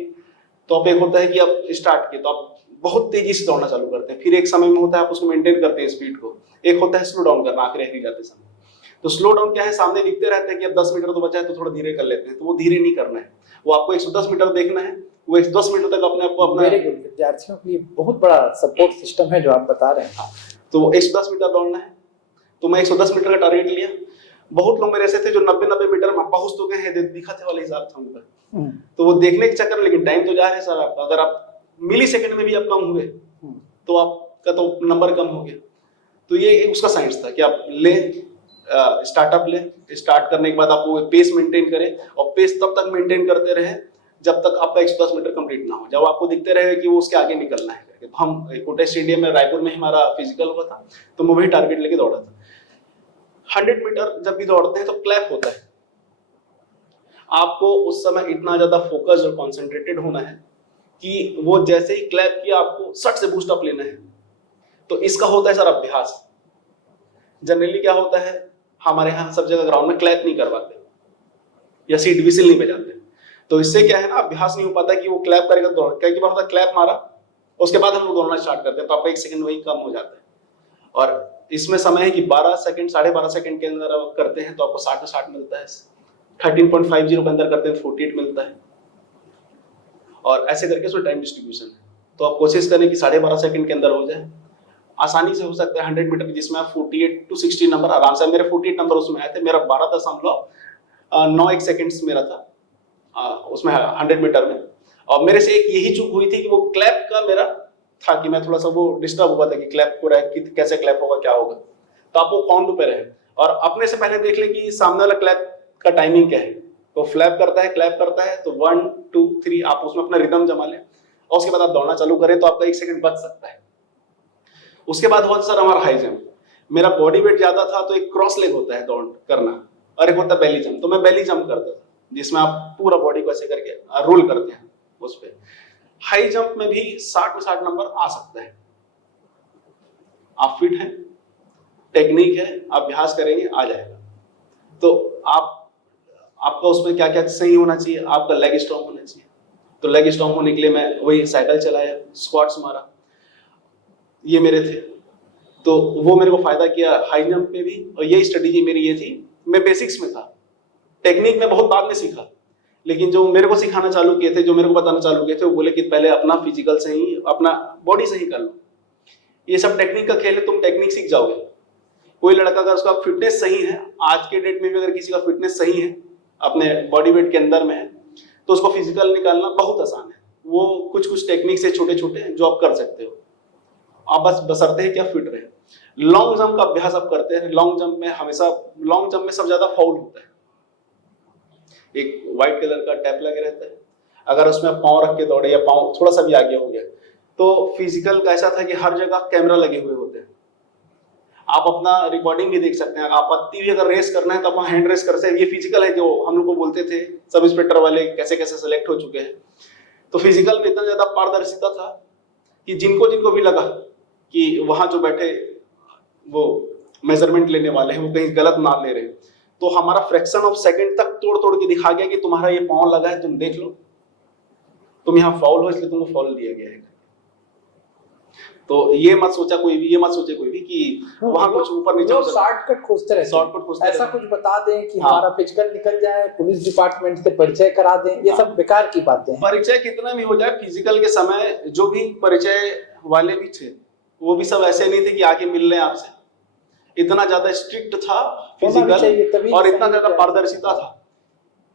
तो आप, एक होता है कि आप स्टार्ट किए तो आप बहुत तेजी से दौड़ना चालू करते हैं, फिर एक समय में होता है आप उसको मेंटेन करते हैं स्पीड को, एक होता है स्लो डाउन करना आखिरी जाते समय। तो स्लो डाउन क्या है, सामने दिखते रहते हैं कि अब 10 मीटर तो बचा है तो थोड़ा धीरे कर लेते हैं, तो वो धीरे नहीं करना है, वो आपको 110 मीटर देखना है, वो 110 मीटर तक अपने आप को अपना। वेरी गुड, विद्यार्थियों के लिए बहुत बड़ा सपोर्ट सिस्टम है जो आप बता रहे हैं। तो 110 मीटर दौड़ना है, तो मैं 110 मीटर का टारगेट लिया। बहुत लोग मेरे ऐसे थे जो 90 मीटर में पहुंच तो गए हैं, दिखा थे वाले हिसाब था उनका, तो वो देखने के चक्कर, लेकिन टाइम तो जा रहा है सर आपका। अगर आप मिली सेकंड में भी आप कम हुए तो आपका तो नंबर कम हो गया। तो ये उसका साइंस था कि आप ले स्टार्टअप ले, स्टार्ट करने के बाद आप वो पेस मेंटेन करें और पेस तब तक मेंटेन करते रहे जब तक आपका 110 मीटर कंप्लीट ना हो, जब आपको दिखते रहे कि वो उसके आगे निकलना है। तो हम कोटा स्टेडियम में रायपुर में हमारा फिजिकल हुआ था, तो मैं वही टारगेट लेके दौड़ा था। 100 मीटर जब भी दौड़ते हैं तो क्लैप होता है, आपको उस समय इतना ज्यादा फोकस और कॉन्सेंट्रेटेड होना है कि वो जैसे ही क्लैप किया आपको सट से बूस्ट अप लेना है। तो इसका होता है सर अभ्यास। जनरली क्या होता है, हमारे यहाँ सब जगह ग्राउंड में क्लैप नहीं करवाते या सीट विसिल नहीं बजाते, तो इससे क्या है ना, अभ्यास नहीं हो पाता कि वो क्लैप करेगा दौड़। कई बार होता है क्लैप मारा उसके बाद हम लोग दौड़ना स्टार्ट करते हैं तो आपका 1 सेकंड वही कम हो जाता है। और इसमें समय है कि 12 सेकंड 12.5 सेकंड के अंदर आप करते हैं तो आपको 60 से 60 मिलता है, 13.50 के अंदर करते हैं 48 मिलता है, और ऐसे करके उसमें टाइम डिस्ट्रीब्यूशन है। तो आप कोशिश करें कि 12.5 सेकंड के अंदर हो जाए, आसानी से हो सकता है 100 मीटर जिसमें आप 48 to 60 नंबर आराम से। मेरे 48 नंबर उसमें आए थे, मेरा 12.91 सेकंड्स मेरा था उसमें 100 मीटर में। और मेरे से एक यही चूक हुई थी कि वो क्लैप का मेरा था कि मैं थोड़ा सा वो डिस्टर्ब हुआ था कि क्लैप हो रहा है, कि कैसे क्लैप होगा, क्या होगा। तो आप वो काउंट पे रहे और अपने से पहले देख लें कि सामने वाला क्लैप का टाइमिंग क्या है। तो फ्लैप करता है, क्लैप करता है, तो 1 2 3 आप उसमें अपना रिदम जमा लें और उसके बाद आप दौड़ना चालू करें तो आपका 1 सेकंड बच सकता है। उसके बाद हुआ सर हमारा हाई जंप। मेरा बॉडी वेट ज्यादा था तो एक क्रॉस लेग होता है दौड़ करना और एक होता है बेली जंप। तो मैं बेली जंप करता था जिसमें आप पूरा बॉडी को ऐसे करके रोल करते हैं उस पे। हाई जंप में भी 60 में 60 नंबर आ सकता है। आप फिट हैं, टेक्निक है, अभ्यास करेंगे आ जाएगा। तो आपका उसमें क्या क्या सही होना चाहिए, आपका लेग स्ट्रॉन्ग होना चाहिए। तो लेग स्ट्रॉन्ग होने के लिए मैं वही साइकिल चलाया, स्क्वाट्स मारा, ये मेरे थे। तो वो मेरे को फायदा किया हाई जंप पे भी। और ये स्ट्रेटेजी मेरी ये थी, मैं बेसिक्स में था, टेक्निक में बहुत बाद में सीखा, लेकिन जो मेरे को सिखाना चालू किए थे, जो मेरे को बताना चालू किए थे, वो बोले कि पहले अपना फिजिकल सही, अपना बॉडी सही कर लो। ये सब टेक्निक का खेल है, तुम टेक्निक सीख जाओगे। कोई लड़का अगर उसका फिटनेस सही है, आज के डेट में भी अगर किसी का फिटनेस सही है, अपने बॉडी वेट के अंदर में है, तो उसको फिजिकल निकालना बहुत आसान है। वो कुछ कुछ टेक्निक से छोटे छोटे जो आप कर सकते हो, आप बस बसरते हैं क्या फिट रहे। लॉन्ग जंप का अभ्यास आप करते हैं। लॉन्ग जंप में हमेशा, लॉन्ग जंप में सब ज्यादा फाउल होता है। एक व्हाइट कलर का टैप लगे रहता है, अगर उसमें पाँव रख के दौड़े या पाँव थोड़ा सा भी आगे हो गया, तो फिजिकल का ऐसा था कि हर जगह कैमरा लगे हुए होते हैं, आप अपना रिकॉर्डिंग भी देख सकते हैं। आपत्ति भी अगर रेस करना है तो आप हैंड रेस कर सकते हैं। ये फिजिकल है जो हम लोग को बोलते थे सब इंस्पेक्टर वाले कैसे कैसे सेलेक्ट हो चुके हैं। तो फिजिकल में इतना ज्यादा पारदर्शिता था कि जिनको जिनको भी लगा कि वहां जो बैठे वो मेजरमेंट लेने वाले हैं वो कहीं गलत ना ले रहे, तो हमारा फ्रैक्शन ऑफ सेकंड तक तोड़ तोड़ के दिखा गया कि तुम्हारा ये पाँव लगा है, तुम देख लो, तुम यहाँ फाउल हो इसलिए तुमको फाउल दिया गया है। तो ये मत सोचा कोई भी, ये मत सोचे कोई भी कि वहां कुछ ऊपर नीचे हो सकता है। शॉर्टकट खोजते रहते हैं, शॉर्टकट खोजते ऐसा रहते कुछ बता दें कि हमारा फिजिकल निकल जाए, पुलिस डिपार्टमेंट से परिचय करा दें, ये सब बेकार की बातें हैं। परिचय कितना भी हो जाए, फिजिकल के समय जो भी परिचय वाले भी थे वो भी सब ऐसे नहीं थे कि आके मिल रहे हैं आपसे, इतना ज्यादा स्ट्रिक्ट था फिजिकल और इतना ज्यादा पारदर्शिता था।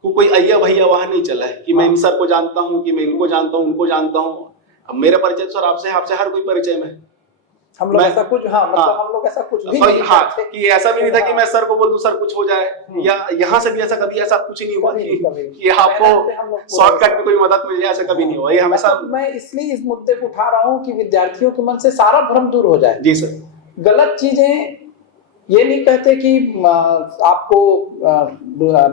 कोई अय्या भैया वहां नहीं चला है कि मैं इन सर को जानता हूँ, कि मैं इनको जानता हूँ, उनको जानता हूँ। अब मेरे परिचय सर आपसे हर कोई परिचय में, हम लोग ऐसा कुछ मतलब हम लोग ऐसा कुछ भी नहीं करते कि ऐसा भी नहीं था कि मैं सर को बोल दूं सर कुछ हो जाए, या यहाँ से भी ऐसा कभी ऐसा कुछ ही नहीं हुआ कि आपको शॉर्टकट में कोई मदद मिल जाए, ऐसा कभी नहीं हुआ। ये हमेशा मैं इसलिए इस मुद्दे को उठा रहा हूँ कि विद्यार्थियों के मन से सारा भ्रम दूर हो जाए। जी सर। गलत चीजें ये नहीं कहते कि आपको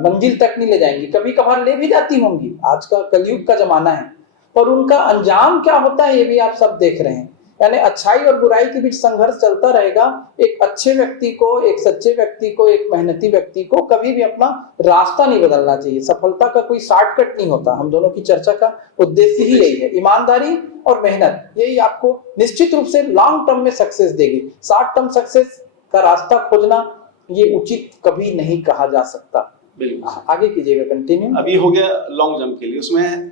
मंजिल तक नहीं ले जाएंगी, कभी कभार ले भी जाती होंगी, आज का कलयुग का जमाना है, पर उनका अंजाम क्या होता है ये भी आप सब देख रहे हैं। यानी अच्छाई और बुराई के बीच संघर्ष चलता रहेगा। एक अच्छे व्यक्ति को, एक सच्चे व्यक्ति को, एक मेहनती व्यक्ति को कभी भी अपना रास्ता नहीं बदलना चाहिए। सफलता का कोई शॉर्टकट नहीं होता। हम दोनों की चर्चा का उद्देश्य ही यही है, ईमानदारी और मेहनत, यही आपको निश्चित रूप से लॉन्ग टर्म में सक्सेस देगी। शॉर्ट टर्म सक्सेस का रास्ता खोजना ये उचित कभी नहीं कहा जा सकता। आगे कीजिएगा, कंटिन्यू। अभी हो गया लॉन्ग जंप के लिए, उसमें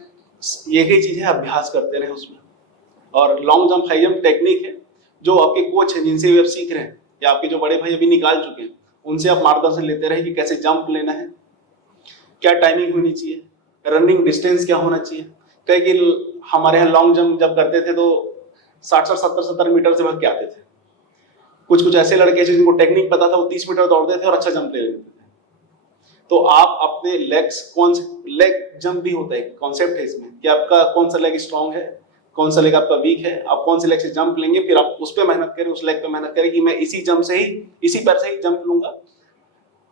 एक ही चीज है, अभ्यास करते रहे उसमें। और long jump high jump technique है जो आपके कोच हैं जिनसे भी आप सीख रहे हैं, या आपके जो बड़े भाई अभी निकाल चुके हैं, उनसे आप मार्गदर्शन लेते रहे कि कैसे जंप लेना है, क्या टाइमिंग होनी चाहिए, रनिंग डिस्टेंस क्या होना चाहिए। कई कि हमारे यहाँ लॉन्ग जंप जब करते थे तो 60-70 मीटर से भाग के आते थे। कुछ ऐसे लड़के जिनको टेक्निक पता था वो 30 मीटर दौड़ते थे और अच्छा जंप ले लेते थे। तो आप अपने लेग्स, कौन से लेग जंप भी होता है, कॉन्सेप्ट है इसमें कि आपका कौन सा लेग स्ट्रांग है, कौन सा लेग आपका वीक है, आप कौन से लेग से जंप लेंगे, फिर आप उस पर मेहनत करें, उस लेग पे मेहनत करें कि मैं इसी जंप से ही, इसी पैर से ही जंप लूंगा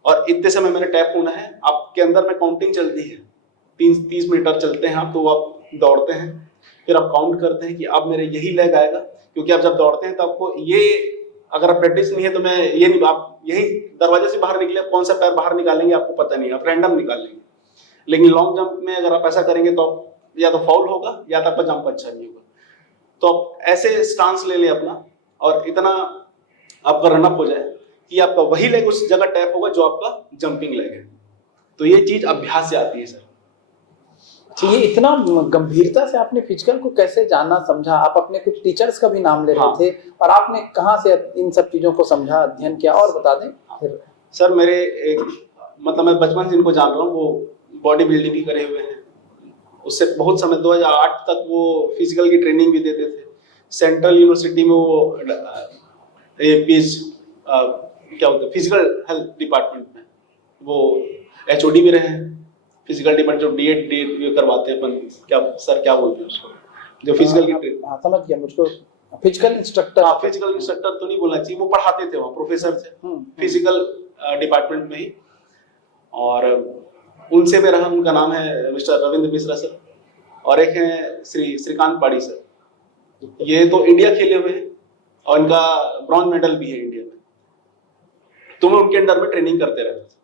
और इतने समय मैंने टैप होना है। आपके अंदर में काउंटिंग चलती है, 30 मीटर चलते हैं आप, तो आप दौड़ते हैं, फिर आप काउंट करते हैं कि अब मेरे यही लेग आएगा, क्योंकि आप जब दौड़ते हैं तो आपको ये, अगर आप प्रैक्टिस नहीं है तो मैं ये नहीं, आप यही दरवाजे से बाहर निकले, कौन सा पैर बाहर निकालेंगे आपको पता नहीं, आप रैंडम निकाल लेंगे। लेकिन लॉन्ग जंप में अगर आप ऐसा करेंगे तो या तो फाउल होगा या तो आपका जंप अच्छा नहीं होगा। तो आप ऐसे स्टांस ले लें अपना, और इतना आपका रनअप हो जाए कि आपका वही लेग उस जगह टैप होगा जो आपका जंपिंग लेग है। तो ये चीज अभ्यास से आती है सर। ये इतना गंभीरता से आपने फिजिकल को कैसे जाना समझा? आप अपने कुछ टीचर्स का भी नाम ले रहे थे, और आपने कहाँ से इन सब चीजों को समझा, अध्ययन किया, और बता दें। सर मेरे एक, मतलब मैं बचपन से इनको जान रहा हूँ, वो बॉडी बिल्डिंग भी करे हुए हैं, उससे बहुत समय 2008 तक वो फिजिकल की ट्रेनिंग भी देते थे। सेंट्रल यूनिवर्सिटी में वो क्या होता है फिजिकल हेल्थ डिपार्टमेंट में वो HOD भी रहे हैं। फिजिकल डिपार्टमेंट जो D.Ed करवाते हैं अपन, क्या सर क्या बोलते हैं उसको, जो फिजिकल की ट्रेनिंग। समझ गया, मुझको फिजिकल इंस्ट्रक्टर। हाँ, फिजिकल इंस्ट्रक्टर तो नहीं बोलना चाहिए, वो पढ़ाते थे, वहाँ प्रोफेसर थे फिजिकल डिपार्टमेंट में ही। और उनसे मेरा, उनका नाम है मिस्टर रविंद्र मिश्रा सर, और एक है श्रीकांत पाड़ी सर। ये तो इंडिया खेले हुए हैं और इनका ब्रॉन्ज मेडल भी है इंडिया में। तो मैं उनके अंडर में ट्रेनिंग करते रहता था।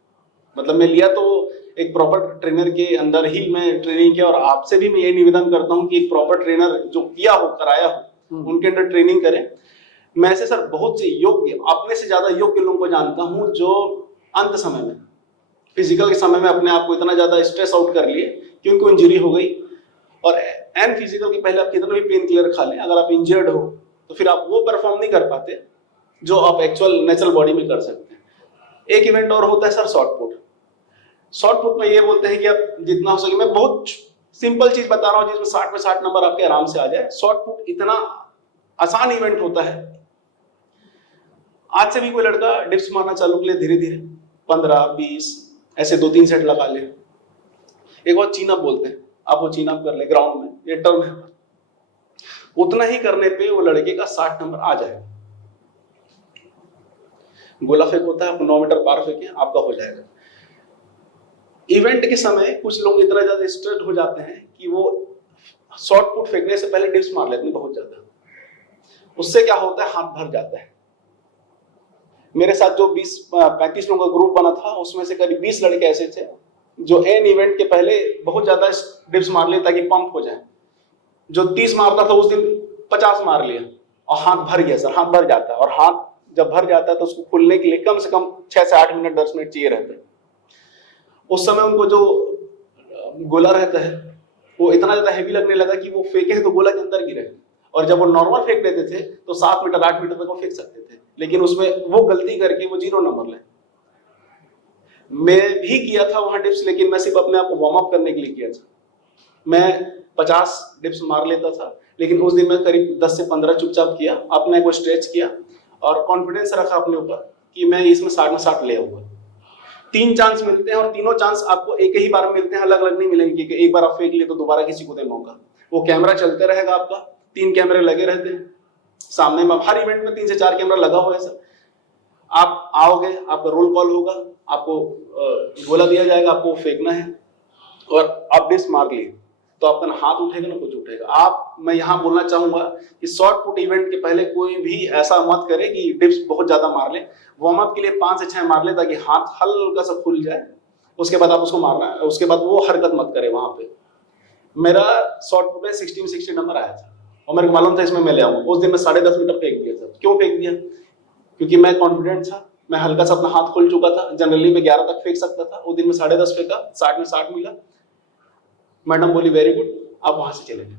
मतलब मैं लिया तो एक प्रॉपर ट्रेनर के अंदर ही मैं ट्रेनिंग किया, और आपसे भी मैं ये निवेदन करता हूँ कि एक प्रॉपर ट्रेनर जो किया हो, कराया हो, उनके अंदर ट्रेनिंग करें। मैं ऐसे सर बहुत से योग्य, अपने से ज्यादा योग्य लोगों को जानता हूँ जो अंत समय में, फिजिकल के समय में अपने आप को इतना ज्यादा स्ट्रेस आउट कर लिए कि उनको इंजरी हो गई। और एंड फिजिकल के पहले आप कितना भी पेन किलर खा लें, अगर आप इंजर्ड हो तो फिर आप वो परफॉर्म नहीं कर पाते जो आप एक्चुअल नेचुरल बॉडी में कर सकते हैं। एक इवेंट और होता है sir, short put. Short put में ये बोलते हैं कि आप जितना हो सके, मैं बहुत सिंपल चीज बता रहा हूँ जिसमें 60 में 60 नंबर आपके आराम से आ जाए। शॉर्ट पुट इतना आसान इवेंट होता है। आज से भी कोई लड़का डिप्स मारना चालू कर ले, धीरे धीरे 15-20 ऐसे 2-3 सेट लगा ले। एक बार चीन अप बोलते हैं, आप वो चीन अप कर ले ग्राउंड में, ये टर्म है, उतना ही करने पे वो लड़के का 60 नंबर आ जाएगा। गोला फेंक होता है, आप 9 मीटर पार फेंके, आपका हो जाएगा। इवेंट के समय कुछ लोग इतना ज्यादा स्ट्रेस्ड हो जाते हैं कि वो शॉर्ट पुट फेंकने से पहले डिप्स मार लेते हैं बहुत ज्यादा। उससे क्या होता है, हाथ भर जाता है। मेरे साथ जो 20-35 लोगों का ग्रुप बना था, उसमें से करीब 20 लड़के ऐसे थे जो एन इवेंट के पहले बहुत ज्यादा डिप्स मार लिए ताकि पंप हो जाए। जो 30 मारता था उस दिन 50 मार लिया और हाथ भर गया सर, हाथ भर जाता है। और हाथ जब भर जाता है तो उसको खुलने के लिए कम से कम 6 से 8 मिनट 10 मिनट चाहिए रहते हैं। उस समय उनको जो गोला रहता है वो इतना ज्यादा हैवी लगने लगा कि वो फेंके तो गोला के अंदर गिरे, और जब वो नॉर्मल फेंक देते थे तो 7 मीटर 8 मीटर तक वो फेंक सकते थे, लेकिन उसमें वो गलती करके वो 0 नंबर ले। मैं भी किया था वहां डिप्स, लेकिन मैं सिर्फ अपने आप को वार्म अप करने के लिए किया था। मैं 50 डिप्स मार लेता था, लेकिन उस दिन मैं करीब 10 से 15 चुपचाप किया, अपने को स्ट्रेच किया और कॉन्फिडेंस रखा अपने ऊपर कि मैं इसमें 60 में 60 ले आऊंगा। 3 चांस मिलते हैं और तीनों चांस आपको एक ही बार में मिलते हैं, अलग अलग नहीं मिलेंगे कि एक बार आप फेंक लिए तो दोबारा किसी को दे मौका। वो कैमरा चलते रहेगा आपका, 3 कैमरे लगे रहते हैं सामने में। हर इवेंट में 3 से 4 कैमरा लगा हुआ है सर। आप आओगे, आपका रोल कॉल होगा, आपको गोला दिया जाएगा, आपको फेंकना है और आप डिप्स मार लिए तो आपका ना हाथ उठेगा ना कुछ उठेगा। मैं यहाँ बोलना चाहूंगा कि शॉर्ट पुट इवेंट के पहले कोई भी ऐसा मत करे कि डिप्स बहुत ज्यादा मार ले। वार्म अप के लिए 5 से 6 मार ले ताकि हाथ हल्का सा खुल जाए, उसके बाद आप उसको मारना है, उसके बाद वो हरकत मत करे। वहां पे मेरा शॉर्ट पुट में 60 में 60 नंबर आया था और मेरे को मालूम था इसमें मैं ले आऊंगा। उस दिन मैं 10.5 मीटर फेंक दिया था। क्यों फेंक दिया? क्योंकि मैं कॉन्फिडेंट था, मैं हल्का सा अपना हाथ खुल चुका था। जनरली मैं 11 तक फेंक सकता था, उस दिन मैं 10.5 फेंका, 60 में 60 मिला। मैडम बोली वेरी गुड, आप वहां से चले गए।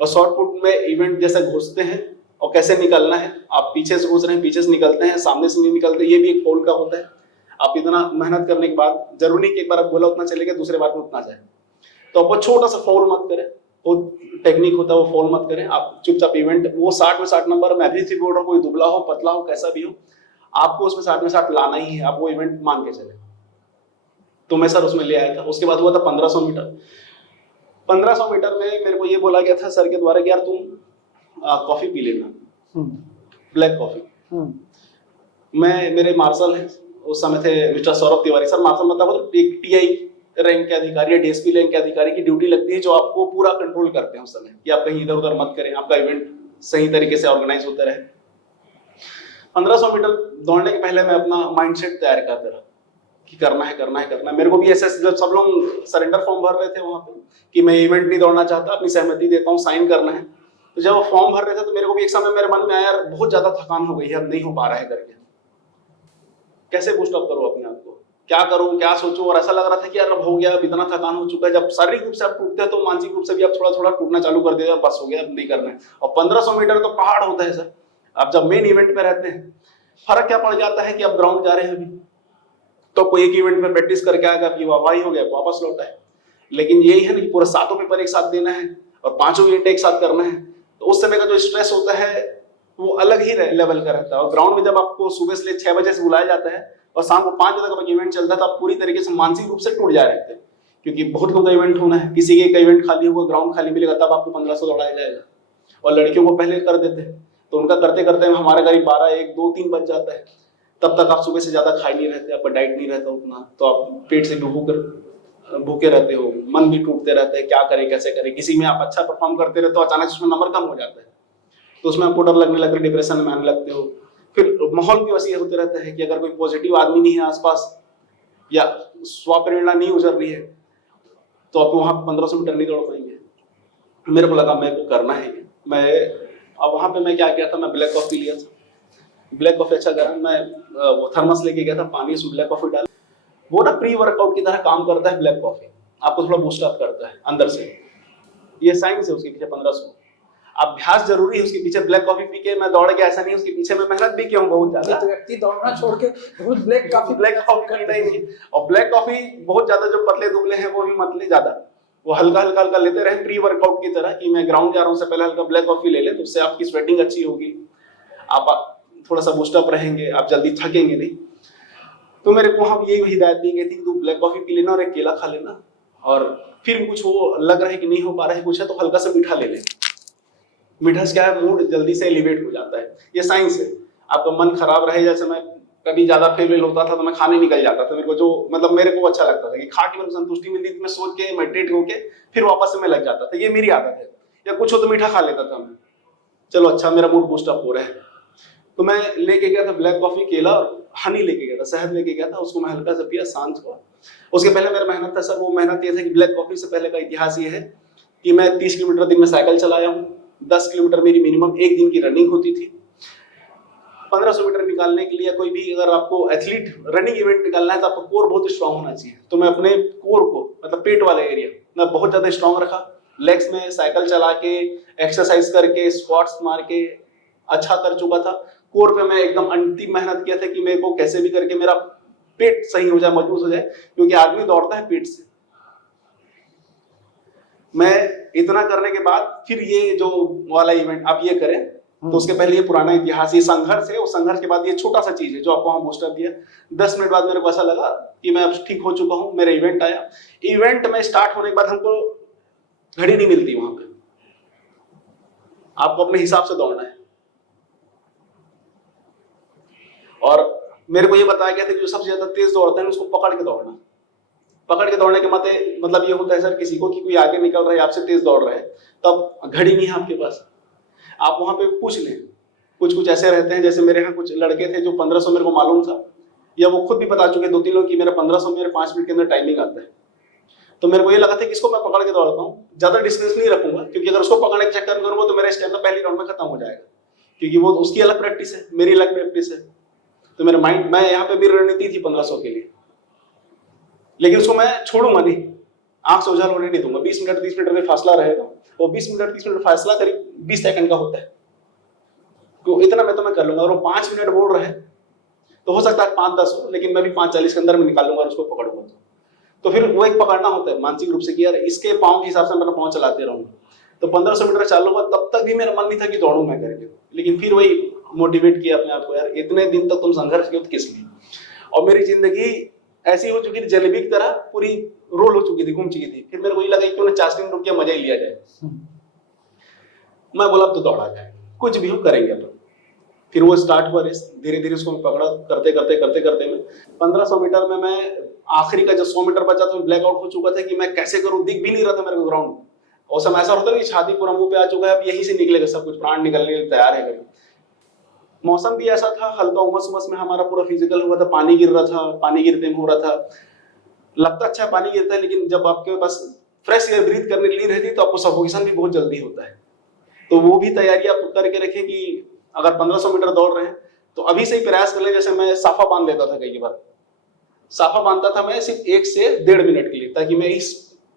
और शॉर्ट पुट में इवेंट जैसे घुसते हैं और कैसे निकलना है, आप पीछे से घुस रहे हैं, पीछे से निकलते हैं, सामने से नहीं निकलते, ये भी एक फॉल का होता है। आप इतना मेहनत करने के बाद जरूरी कि एक बार आप बोला उतना चलेगा, दूसरे बार में उतना जाए, तो आप वो छोटा सा फॉल मत करें। वो टेक्निक होता है, वो फॉल मत करें। आप चुपचाप इवेंट, वो 60 में 60 नंबर, मैं भी थी बोल रहा हूँ, कोई दुबला हो पतला हो कैसा भी हो, आपको उसमें 60 में 60 लाना ही है। आप वो इवेंट मान के चले। तो मैं सर उसमें ले आया था। उसके बाद हुआ था 1500 मीटर। 1500 मीटर में मेरे को ये बोला गया था सर के द्वारा कि यार तुम कॉफी पी लेना, ब्लैक कॉफी। मेरे मार्शल है उस समय थे mister Saurabh Tiwari. Sir marshal मतलब एक टीआई रैंक के अधिकारी या डीएसपी रैंक के अधिकारी की ड्यूटी लगती है जो आपको पूरा कंट्रोल करते हैं उस समय कि आप कहीं इधर उधर मत करें, आपका इवेंट सही तरीके से ऑर्गेनाइज होता रहे। 1500 मीटर दौड़ने के पहले मैं अपना माइंडसेट तैयार करता रहा कि करना है करना है करना है। मेरे को भी ऐसे जब सब लोग सरेंडर फॉर्म भर रहे थे वहां पे कि मैं इवेंट नहीं दौड़ना चाहता, अपनी सहमति देता हूँ, साइन करना है, तो जब वो फॉर्म भर रहे थे तो मेरे को भी एक समय मेरे मन में आया यार बहुत ज्यादा थकान हो गई है, अब नहीं हो पा रहा है करके, कैसे बूस्ट अप करूं अपने आप को, क्या करूं क्या सोचूं। और ऐसा लग रहा था कि यार अब हो गया, अब इतना थकान हो चुका है। जब शारीरिक रूप से आप टूटते हैं तो मानसिक रूप से भी आप थोड़ा थोड़ा टूटना चालू कर देते हैं, बस हो गया अब नहीं करना है। और 1500 मीटर तो पहाड़ होता है सर। आप जब मेन इवेंट में रहते हैं, फर्क क्या पड़ जाता है कि आप ग्राउंड जा रहे हैं अभी तो कोई एक इवेंट में प्रैक्टिस करके आएगा, आपकी वाहवाही हो गया, वापस लौटा है। लेकिन यही है ना, पूरा 7 पेपर एक साथ देना है और 5 इवेंट एक साथ करना है, तो उस समय का जो स्ट्रेस होता है वो अलग ही लेवल का रहता है। और ग्राउंड में जब आपको सुबह से 6 बजे से बुलाया जाता है और शाम को 5 बजे तक इवेंट चलता है तो आप पूरी तरीके से मानसिक रूप से टूट जा रहे थे, क्योंकि बहुत लोगों का इवेंट होना है, किसी एक इवेंट खाली होगा, ग्राउंड खाली मिलेगा, तब आपको 1500 दौड़ाया जाएगा। और लड़कियों को पहले कर देते हैं तो उनका करते करते हमारे करीब 12, 1, 2, 3 बज जाता है। तब तक आप सुबह से ज्यादा खाई नहीं रहते, आपका डाइट नहीं रहता उतना, तो आप पेट से भूखे रहते हो, मन भी टूटते रहते हैं, क्या करें कैसे करें। किसी में आप अच्छा परफॉर्म करते रहे तो अचानक उसमें नंबर कम हो जाता है, तो उसमें आपको डर लगने लगता है, डिप्रेशन में आने लगते हो। फिर माहौल भी वैसे होते रहता है कि अगर कोई पॉजिटिव आदमी नहीं है आसपास या स्वप्रेरणा नहीं गुजर रही है तो आप वहां 1500 मीटर नहीं दौड़ पाएंगे। मेरे को लगा मेरे को करना है। अब वहां पे मैं क्या किया था, मैं ब्लैक कॉफी लिया था। ब्लैक कॉफी अच्छा करा, मैं वो थर्मस लेके गया था, पानी उसमें ब्लैक कॉफी डाल, वो ना प्री वर्कआउट की तरह काम करता है ब्लैक कॉफी, आपको थोड़ा बूस्ट अप करता है अंदर से। ये साइंस है उसके पीछे 1500। अभ्यास जरूरी है उसके पीछे। ब्लैक कॉफी पी के मैं दौड़ गया ऐसा नहीं, उसके पीछे मैं मेहनत भी किया हूं बहुत ज्यादा। तो व्यक्ति दौड़ना छोड़ के रोज ब्लैक कॉफी पीना ही नहीं। और ब्लैक कॉफी बहुत ज्यादा जो पतले दुबले हैं वो भी मत ले ज्यादा, वो हल्का हल्का हल्का लेते रहे प्री वर्कआउट की तरह कि मैं ग्राउंड जा रहा हूं उससे पहले हल्का ब्लैक कॉफी ले ले, तो उससे आपकी स्वेटिंग अच्छी होगी, आप थोड़ा सा बूस्ट अप रहेंगे, आप जल्दी थकेंगे नहीं। तो मेरे को वहां यही हिदायत दी गई थी कि तू ब्लैक कॉफी पी लेना और एक केला खा लेना और फिर भी कुछ वो लग रहा है कि नहीं हो पा रहा है कुछ है, तो हल्का सा मीठा ले लें। मीठा से क्या है, मूड जल्दी से एलिवेट हो जाता है, ये साइंस है। आपका मन खराब रहे, जैसे मैं कभी ज्यादा फेल होता था तो मैं खाने निकल जाता था, मेरे को जो मतलब मेरे को अच्छा लगता था कि खा के मेरे को संतुष्टि मिलती थी, मैं सोच के मेडिटेट होके फिर वापस से मैं लग जाता था, ये मेरी आदत है। या कुछ हो तो मीठा खा लेता था मैं, चलो अच्छा मेरा मूड बूस्ट अप हो रहा है। तो मैं लेके गया था ब्लैक कॉफी, केला और हनी लेके गया था, शहद लेके गया था, उसको मैं हल्का सा पिया, शांत हुआ। उसके पहले मेरा मेहनत था सर, वो मेहनत ये था कि ब्लैक कॉफी से पहले का इतिहास ये है कि मैं 30 किलोमीटर दिन में साइकिल चलाया हूँ, 10 किलोमीटर मेरी मिनिमम एक दिन की रनिंग होती थी। 1500 मीटर निकालने के लिए कोई भी अगर आपको एथलीट रनिंग इवेंट निकालना है तो आपका कोर बहुत स्ट्रांग होना चाहिए। तो मैं अपने कोर को मतलब पेट वाला एरिया मैं बहुत ज्यादा स्ट्रांग रखा, लेग्स में साइकिल चला के एक्सरसाइज करके स्क्वाट्स मार के अच्छा कर चुका था। कोर पे मैं एकदम अंतिम मेहनत किया था कि मेरे को कैसे भी करके मेरा पेट सही हो जाए, मजबूत हो जाए, क्योंकि आदमी दौड़ता है पेट से। मैं इतना करने के बाद फिर ये जो वाला इवेंट आप ये करें, तो उसके पहले ये पुराना इतिहास, ये संघर्ष है, उस संघर्ष के बाद ये छोटा सा चीज है जो आपको वहां बूस्टअप दिया। 10 मिनट बाद मेरे को ऐसा लगा कि मैं अब ठीक हो चुका हूं। मेरा इवेंट आया, इवेंट में स्टार्ट होने के बाद हमको घड़ी नहीं मिलती वहां पे, आपको अपने हिसाब से दौड़ना है। और मेरे को ये बताया गया था कि जो सबसे ज्यादा तेज दौड़ता है उसको पकड़ के दौड़ना। पकड़ के दौड़ने के मतलब ये होता है सर किसी को कि कोई आगे निकल रहा है, आपसे तेज दौड़ रहा है, तब घड़ी नहीं है आपके पास, आप वहां पे पूछ लें। कुछ ऐसे रहते हैं, जैसे मेरे यहाँ कुछ लड़के थे जो 1500 मेरे को मालूम था, या वो खुद भी बता चुके 2-3 लोग कि मेरा 1500 मेरे 5 मिनट के अंदर टाइमिंग आता है। तो मेरे को ये लगा था कि इसको मैं पकड़ के दौड़ता हूँ, ज्यादा डिस्टेंस नहीं रखूंगा, क्योंकि अगर उसको पकड़ने के चक्कर में करूंगा तो मेरा स्टेमिना पहली राउंड में खत्म हो जाएगा, क्योंकि वो उसकी अलग प्रैक्टिस है, मेरी अलग प्रैक्टिस है। तो मेरा माइंड, मैं यहाँ पे मेरी रणनीति थी 1500 के लिए, लेकिन उसको मैं छोड़ूंगा नहीं, आंख से उजाल होने नहीं दूंगा। 20 मिनट 30 मिनट में फासला रहेगा, वो 20 मिनट 30 मिनट फासला करीब 20 सेकंड का होता है, तो इतना मैं कर लूंगा। और वो 5 मिनट बोल रहे हैं तो हो सकता है 5-10 हो, लेकिन मैं भी 5:40 के अंदर में निकाल लूंगा और उसको पकड़ूंगा। तो फिर वो एक पकड़ना होता है मानसिक रूप से कि यार इसके पाँव के हिसाब से मैं पाँव चलाते रहूंगा। तो 1500 मीटर चालू हुआ, तब तक भी मेरा मन नहीं था कि दौड़ूं मैं करके, लेकिन फिर वही मोटिवेट किया अपने आप को, यार इतने दिन तक तुम संघर्ष किए तो किस लिए। और मेरी जिंदगी ऐसी हो चुकी थी, जलेबी की तरह पूरी रोल हो चुकी थी, घूम चुकी थी। फिर मेरे को ये लगा क्यों ना 4 दिन रुक के मजा ही लिया जाए। मैं बोला अब तो दौड़ा जाए, कुछ भी हो करेंगे अपन। फिर वो स्टार्ट हुआ रेस, धीरे धीरे उसको पकड़ा, करते में 1500 मीटर में मैं आखिरी का जो 100 मीटर बचा तो ब्लैकआउट हो चुका था कि मैं कैसे करूं, दिख भी नहीं रहा था मेरे को ग्राउंड। और समय ऐसा होता है कि छाती पूरा मुंह पे आ चुका है, अब यहीं से निकलेगा सब कुछ, प्राण निकलने के लिए तैयार है। मौसम भी ऐसा था, हल्का उमस में हमारा पूरा फिजिकल हुआ था, पानी गिर रहा था, पानी गिरते में हो रहा था। लगता अच्छा पानी गिरता है, लेकिन जब आपके पास फ्रेश एयर ब्रीथ करने के लिए रहती है तो आपको सफोकेशन भी बहुत जल्दी होता है। तो वो भी तैयारी आप करके रखें कि अगर 1500 मीटर दौड़ रहे हैं तो अभी से ही प्रयास कर ले। जैसे मैं साफा बांध लेता था, कई बार साफा बांधता था मैं सिर्फ 1 से 1.5 मिनट के लिए, ताकि मैं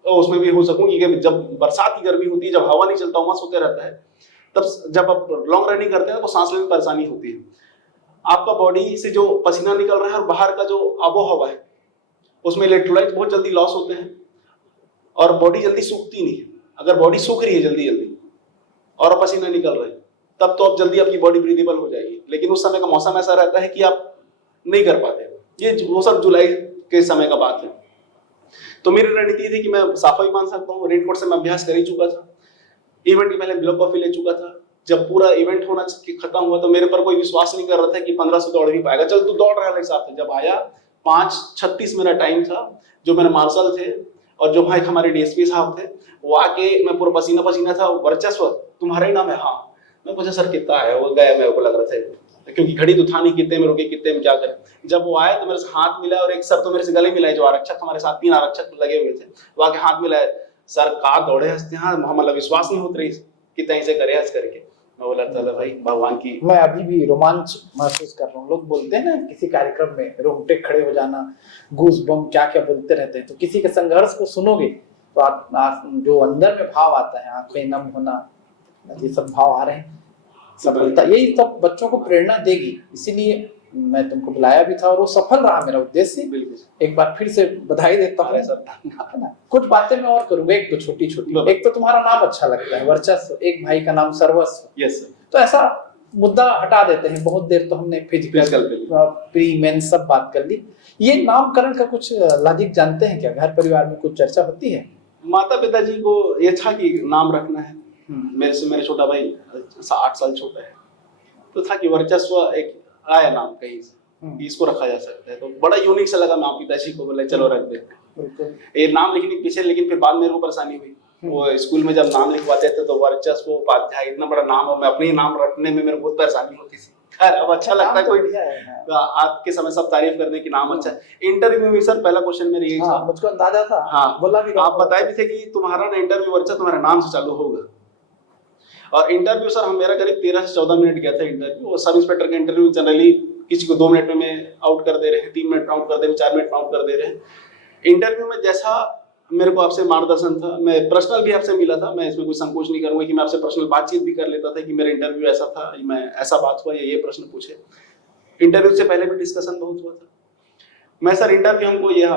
उसमें भी हो सकूं कि जब बरसात की गर्मी होती है, जब हवा नहीं चलता, उमस होते रहता है, तब जब आप लॉन्ग रनिंग करते हैं तो सांस लेने में परेशानी होती है। आपका बॉडी से जो पसीना निकल रहा है और बाहर का जो आबोहवा है उसमें इलेक्ट्रोलाइट बहुत जल्दी लॉस होते हैं और बॉडी जल्दी सूखती नहीं है। अगर बॉडी सूख रही है जल्दी और पसीना निकल रहा है, तब तो अब जल्दी आपकी बॉडी ब्रीदेबल हो जाएगी। लेकिन उस समय का मौसम ऐसा रहता है कि आप नहीं कर पाते। ये वो सब जुलाई के समय का बात है। तो मेरी रणनीति थी कि मैं साफा भी बांध सकता हूँ, रेनकोट से मैं अभ्यास कर ही चुका था, इवेंट के पहले ब्लैक कॉफी ले चुका था। जब पूरा इवेंट होना खत्म हुआ तो मेरे पर कोई विश्वास नहीं कर रहा था कि 1500 दौड़ भी पाएगा। चल तू दौड़ रहा है हिसाब से। जब आया 5:36 मेरा टाइम था, जो मेरे मार्शल थे और जो भाई हमारे डीएसपी साहब थे वो आके, मैं पूरा पसीना था, वर्चस्व तुम्हारा ही नाम है। हाँ, मैं पूछा सर कितना है, वो गया, मेरे को लग रहा था क्योंकि घड़ी तो था नहीं, कितने में रुके, कितने में क्या करें। जब वो आए तो मेरे से हाथ मिला और एक सर तो मेरे से गले मिलाए, जो आरक्षक हमारे साथ 3 आरक्षक लगे हुए थे, वो आके हाथ मिलाए, सर कहा दौड़े हंसते हैं, मतलब विश्वास नहीं होता रही कितना ऐसे करे हंस करके। मैं बोला चलो भाई भगवान की। मैं अभी भी रोमांच महसूस कर रहा हूँ। लोग बोलते हैं ना किसी कार्यक्रम में रोंगटे खड़े हो जाना, गूज बम क्या क्या बोलते रहते हैं। तो किसी के संघर्ष को सुनोगे तो जो अंदर में भाव आता है, आंखें नम होना, ये सब भाव आ रहे हैं। सफलता यही सब बच्चों को प्रेरणा देगी, इसीलिए मैं तुमको बुलाया भी था और वो सफल रहा मेरा उद्देश्य। एक बार फिर से बधाई देता हूँ सर। कुछ बातें मैं और करूंगा, एक तो छोटी छोटी। एक तो तुम्हारा नाम अच्छा लगता है, वर्चस्व, एक भाई का नाम सर्वस्व। Yes sir. तो ऐसा मुद्दा हटा देते हैं, बहुत देर तो हमने फिजिकल प्री मेंस सब बात कर ली। ये नामकरण का कुछ लॉजिक जानते हैं क्या? घर परिवार में कुछ चर्चा होती है? माता पिताजी को ये था कि नाम रखना है। मेरे से मेरा छोटा भाई 8 साल छोटा है, तो था कि वर्चस्व एक आया नाम कहीं से कि इसको रखा जा सकता है, तो बड़ा यूनिक सा लगा। माँ पिताजी को बोले चलो रख देते हैं ये नाम लिखने के पीछे। लेकिन फिर बाद में मेरे को परेशानी हुई, वो स्कूल में जब नाम लिखवाते थे तो वर्चस्व उपाध्याय इतना बड़ा नाम हो, मैं अपने नाम रखने में मेरे को बहुत परेशानी होती थी। खैर अब अच्छा लगता है, कोई आज के समय सब तारीफ करने की नाम अच्छा है। इंटरव्यू में सर पहला क्वेश्चन मेरा यही था, मुझको अंदाजा था। हाँ, बोला भी, आप बताए भी थे कि तुम्हारा ना इंटरव्यू वर्चस्व तुम्हारे नाम से चालू होगा। और इंटरव्यू सर मेरा करीब 13 से 14 मिनट गया था इंटरव्यू। और सब इंस्पेक्टर का इंटरव्यू जनरली किसी को 2 मिनट में आउट कर दे रहे हैं, 3 मिनट में आउट कर दे रहे हैं, 4 मिनट में आउट कर दे रहे हैं। इंटरव्यू में जैसा मेरे को आपसे मार्गदर्शन था, मैं पर्सनल भी आपसे मिला था, मैं इसमें कोई संकोच नहीं करूंगा कि मैं आपसे पर्सनल बातचीत भी कर लेता था कि मेरा इंटरव्यू ऐसा था, मैं ऐसा बात हुआ, ये प्रश्न पूछे। इंटरव्यू से पहले भी डिस्कशन बहुत हुआ था। मैं सर इंटरव्यू हमको यह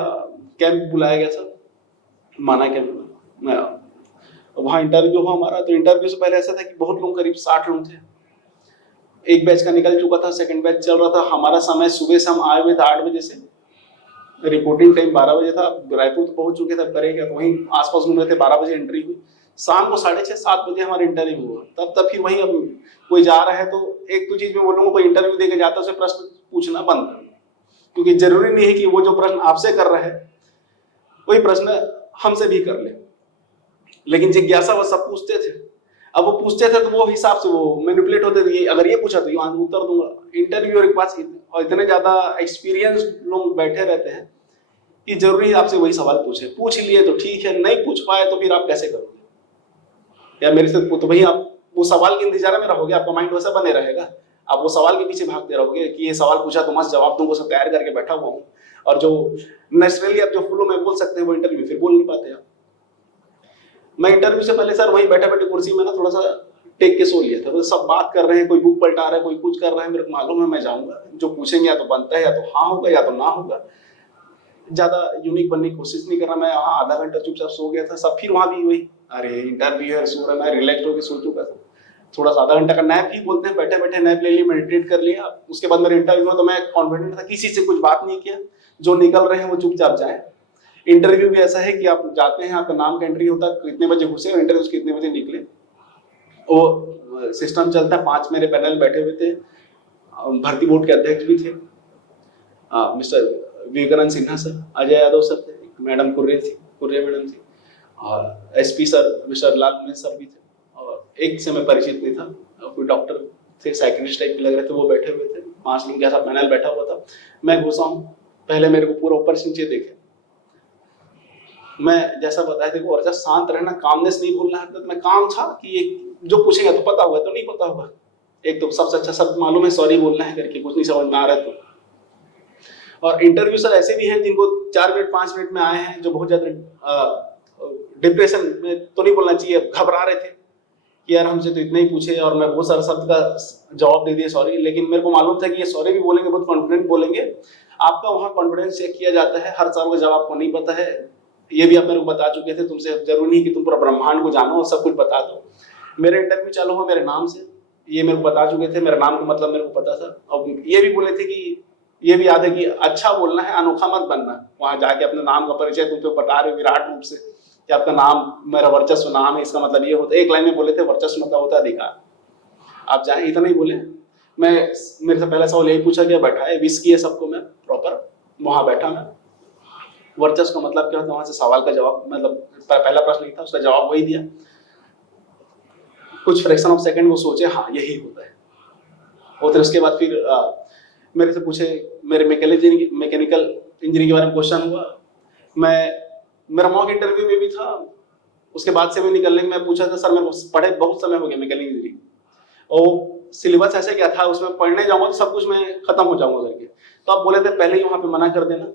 कैंप बुलाया गया सर, माना कैंप में, वहाँ इंटरव्यू हुआ हमारा। तो इंटरव्यू से पहले ऐसा था कि बहुत लोग, करीब 60 लोग थे। एक बैच का निकल चुका था, सेकंड बैच चल रहा था। हमारा समय सुबह से हम आए हुए थे 8 बजे से, रिपोर्टिंग टाइम 12 बजे था। रायपुर तो पहुंच चुके थे, करेंगे तो वहीं आसपास घूम रहे थे। 12 बजे एंट्री हुई, शाम को 6:30-7 बजे हमारा इंटरव्यू हुआ। तब फिर वहीं, अब कोई जा रहा है तो एक तो चीज में बोलूंगा, कोई इंटरव्यू देके जाता है उसे प्रश्न पूछना बंद कर, क्योंकि जरूरी नहीं है कि वो जो प्रश्न आपसे कर रहा है वही प्रश्न हमसे भी कर ले। लेकिन जिज्ञासा वो सब पूछते थे। अब वो पूछते थे तो वो हिसाब से वो मैनिपुलेट होते थे, अगर ये पूछा तो ये उत्तर दूंगा। इंटरव्यूअर के पास और इतने ज्यादा एक्सपीरियंस लोग बैठे रहते हैं कि जरूरी आपसे वही सवाल पूछ लिए तो ठीक है, नहीं पूछ पाए तो फिर आप कैसे करोगे? या मेरे से तो भाई आप वो सवाल के इंतजार में रहोगे, आपका माइंड वैसा बने रहेगा, आप वो सवाल के पीछे भागते रहोगे कि ये सवाल पूछा तो मस्त जवाब दूंगा, सब तैयार करके बैठा हुआ हूँ। और जो नेचुरली आप जो फ्लो में बोल सकते हैं वो इंटरव्यू फिर बोल नहीं पाते आप। मैं इंटरव्यू से पहले सर वहीं बैठे बैठे कुर्सी में ना थोड़ा सा टेक के सो लिया था। तो सब बात कर रहे हैं, कोई बुक पलटा रहा है, कोई कुछ कर रहा है, मेरे को मालूम है मैं जाऊंगा, जो पूछेंगे या तो बनता है, या तो हाँ होगा या तो ना होगा। ज्यादा यूनिक बनने की कोशिश नहीं कर रहा। मैं वहाँ आधा घंटा चुपचाप सो गया था। सब फिर वहाँ भी वही, अरे इंटरव्यू है, सो रहा है। मैं रिलैक्स होकर सो चुका था। थोड़ा सा आधा घंटा का नैप ही बोलते हैं, बैठे बैठे नैप ले लिया, मेडिटेट कर लिया। उसके बाद मेरे इंटरव्यू में तो मैं कॉन्फिडेंट था, किसी से कुछ बात नहीं किया, जो निकल रहे हैं वो चुपचाप जाए। इंटरव्यू भी ऐसा है कि आप जाते हैं, आपका नाम का एंट्री होता है, कितने बजे घुसे और इंटरव्यू कितने बजे निकले, वो सिस्टम चलता है। 5 मेरे पैनल बैठे हुए थे। भर्ती बोर्ड के अध्यक्ष भी थे, mister Vivekananda Sinha sir, Ajay Yadav sir थे, मैडम कुर्रे मैडम थी, और SP sir mister Lal sir भी थे। और एक से मैं परिचित नहीं था, कोई डॉक्टर थे, साइकिलिस्ट टाइप के लग रहे थे, वो बैठे हुए थे। 5 लोग जैसा पैनल बैठा हुआ था। मैं घुसा हूँ, पहले मेरे को पूरा ऊपर से नीचे देखे। मैं जैसा बताया था और शांत रहना, कामनेस नहीं भूलना है। मैं काम था कि ये जो पूछेंगे तो पता होगा तो नहीं पता होगा, एक तो सबसे अच्छा शब्द मालूम है सॉरी बोलना है करके, कुछ नहीं समझ में आ रहा है तो। और इंटरव्यू सर ऐसे भी हैं जिनको 4 मिनट 5 मिनट में आए हैं, जो बहुत ज्यादा डिप्रेशन में तो नहीं बोलना चाहिए, घबरा रहे थे कि यार हमसे तो इतना ही पूछे और मैं बहुत सारा शब्द का जवाब दे दिया सॉरी। लेकिन मेरे को मालूम था कि ये सॉरी भी बोलेंगे, बहुत कॉन्फिडेंट बोलेंगे। आपका वहाँ कॉन्फिडेंस चेक किया जाता है, हर सवाल का जवाब आपको नहीं पता है, ये भी आप मेरे को बता चुके थे। तुमसे जरूरी नहीं कि तुम पूरा ब्रह्मांड को जानो और सब कुछ बता दो। मेरे इंटरव्यू चालू हुआ मेरे नाम से, ये मेरे को बता चुके थे, मेरे नाम का मतलब मेरे को पता था। और ये भी बोले थे कि ये भी याद है कि अच्छा बोलना है, अनोखा मत बनना। वहां जाके अपने नाम का परिचय तुम तो बता रहे हो विराट रूप से कि आपका नाम, मेरा वर्चस्व नाम है, इसका मतलब ये होता है। एक लाइन में बोले थे वर्चस्व मतलब होता है अधिकार। आप जाए, इतना ही बोले। मैं, मेरे से पहला सवाल यही पूछा गया, बैठा है, विश किया सबको, मैं प्रॉपर वहां बैठा। मैं वर्चस्व का मतलब क्या होता है, वहां से सवाल का जवाब, मतलब पहला प्रश्न नहीं था, उसका जवाब वही दिया। कुछ फ्रैक्शन ऑफ सेकंड वो सोचे हाँ यही होता है। और फिर उसके बाद फिर मेरे से पूछे, मेरे मैकेनिकल इंजीनियरिंग के बारे में क्वेश्चन हुआ। मेरा मॉक इंटरव्यू में भी था, उसके बाद से मैं निकलने में पूछा था सर, मैं पढ़े बहुत समय हो गया मैकेनिकल इंजीनियरिंग, और सिलेबस ऐसे क्या था, उसमें पढ़ने जाऊंगा तो सब कुछ मैं खत्म हो जाऊंगा करके। तो आप बोले थे पहले ही वहां पे मना कर देना,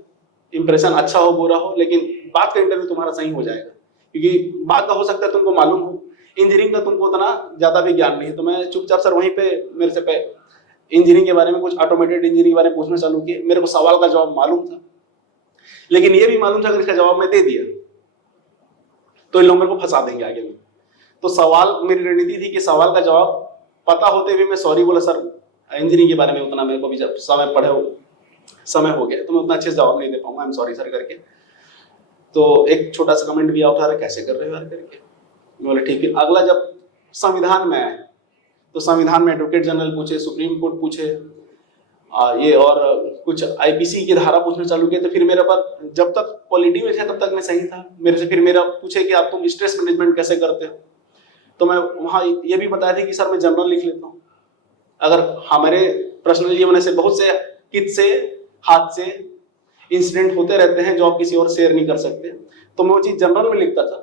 इंप्रेशन अच्छा हो बुरा हो, लेकिन बात का इंटरव्यू तुम्हारा सही हो जाएगा, क्योंकि बात का हो सकता है तुमको मालूम हो, इंजीनियरिंग का तुमको उतना ज्यादा भी ज्ञान नहीं है। तो मैं चुपचाप सर वहीं पे मेरे से इंजीनियरिंग के बारे में, कुछ ऑटोमेटेड इंजीनियरिंग के बारे में पूछना चालू किए। मेरे को सवाल का जवाब मालूम था, लेकिन ये भी मालूम था अगर इसका जवाब मैं दे दिया तो इन लोग मेरे को फंसा देंगे आगे में। तो सवाल, मेरी रणनीति थी कि सवाल का जवाब पता होते हुए मैं सॉरी बोला, सर इंजीनियरिंग के बारे में उतना मेरे को भी जब समय हो गया तो मैं उतना अच्छे से जवाब नहीं दे पाऊंगा, आई एम सॉरी सर करके। तो एक छोटा सा कमेंट भी उठा रहा, कैसे कर रहे हो यार करके। मैं बोला ठीक है। अगला जब संविधान में आए तो संविधान में एडवोकेट जनरल पूछे, सुप्रीम कोर्ट पूछे, ये और कुछ आईपीसी की धारा पूछना चालू किए। तो फिर मेरे पास जब तक पॉलिटी में था तब तक मैं सही था, मेरे से फिर मेरा पूछे कि आप तुम स्ट्रेस मैनेजमेंट कैसे करते हो, तो मैं वहाँ ये भी बताया था कि सर मैं जनरल लिख लेता हूँ। अगर हमारे पर्सनल जीवन से बहुत से किस्से, हादसे, इंसिडेंट होते रहते हैं जो आप किसी और शेयर नहीं कर सकते, तो मैं वो चीज जनरल में लिखता था।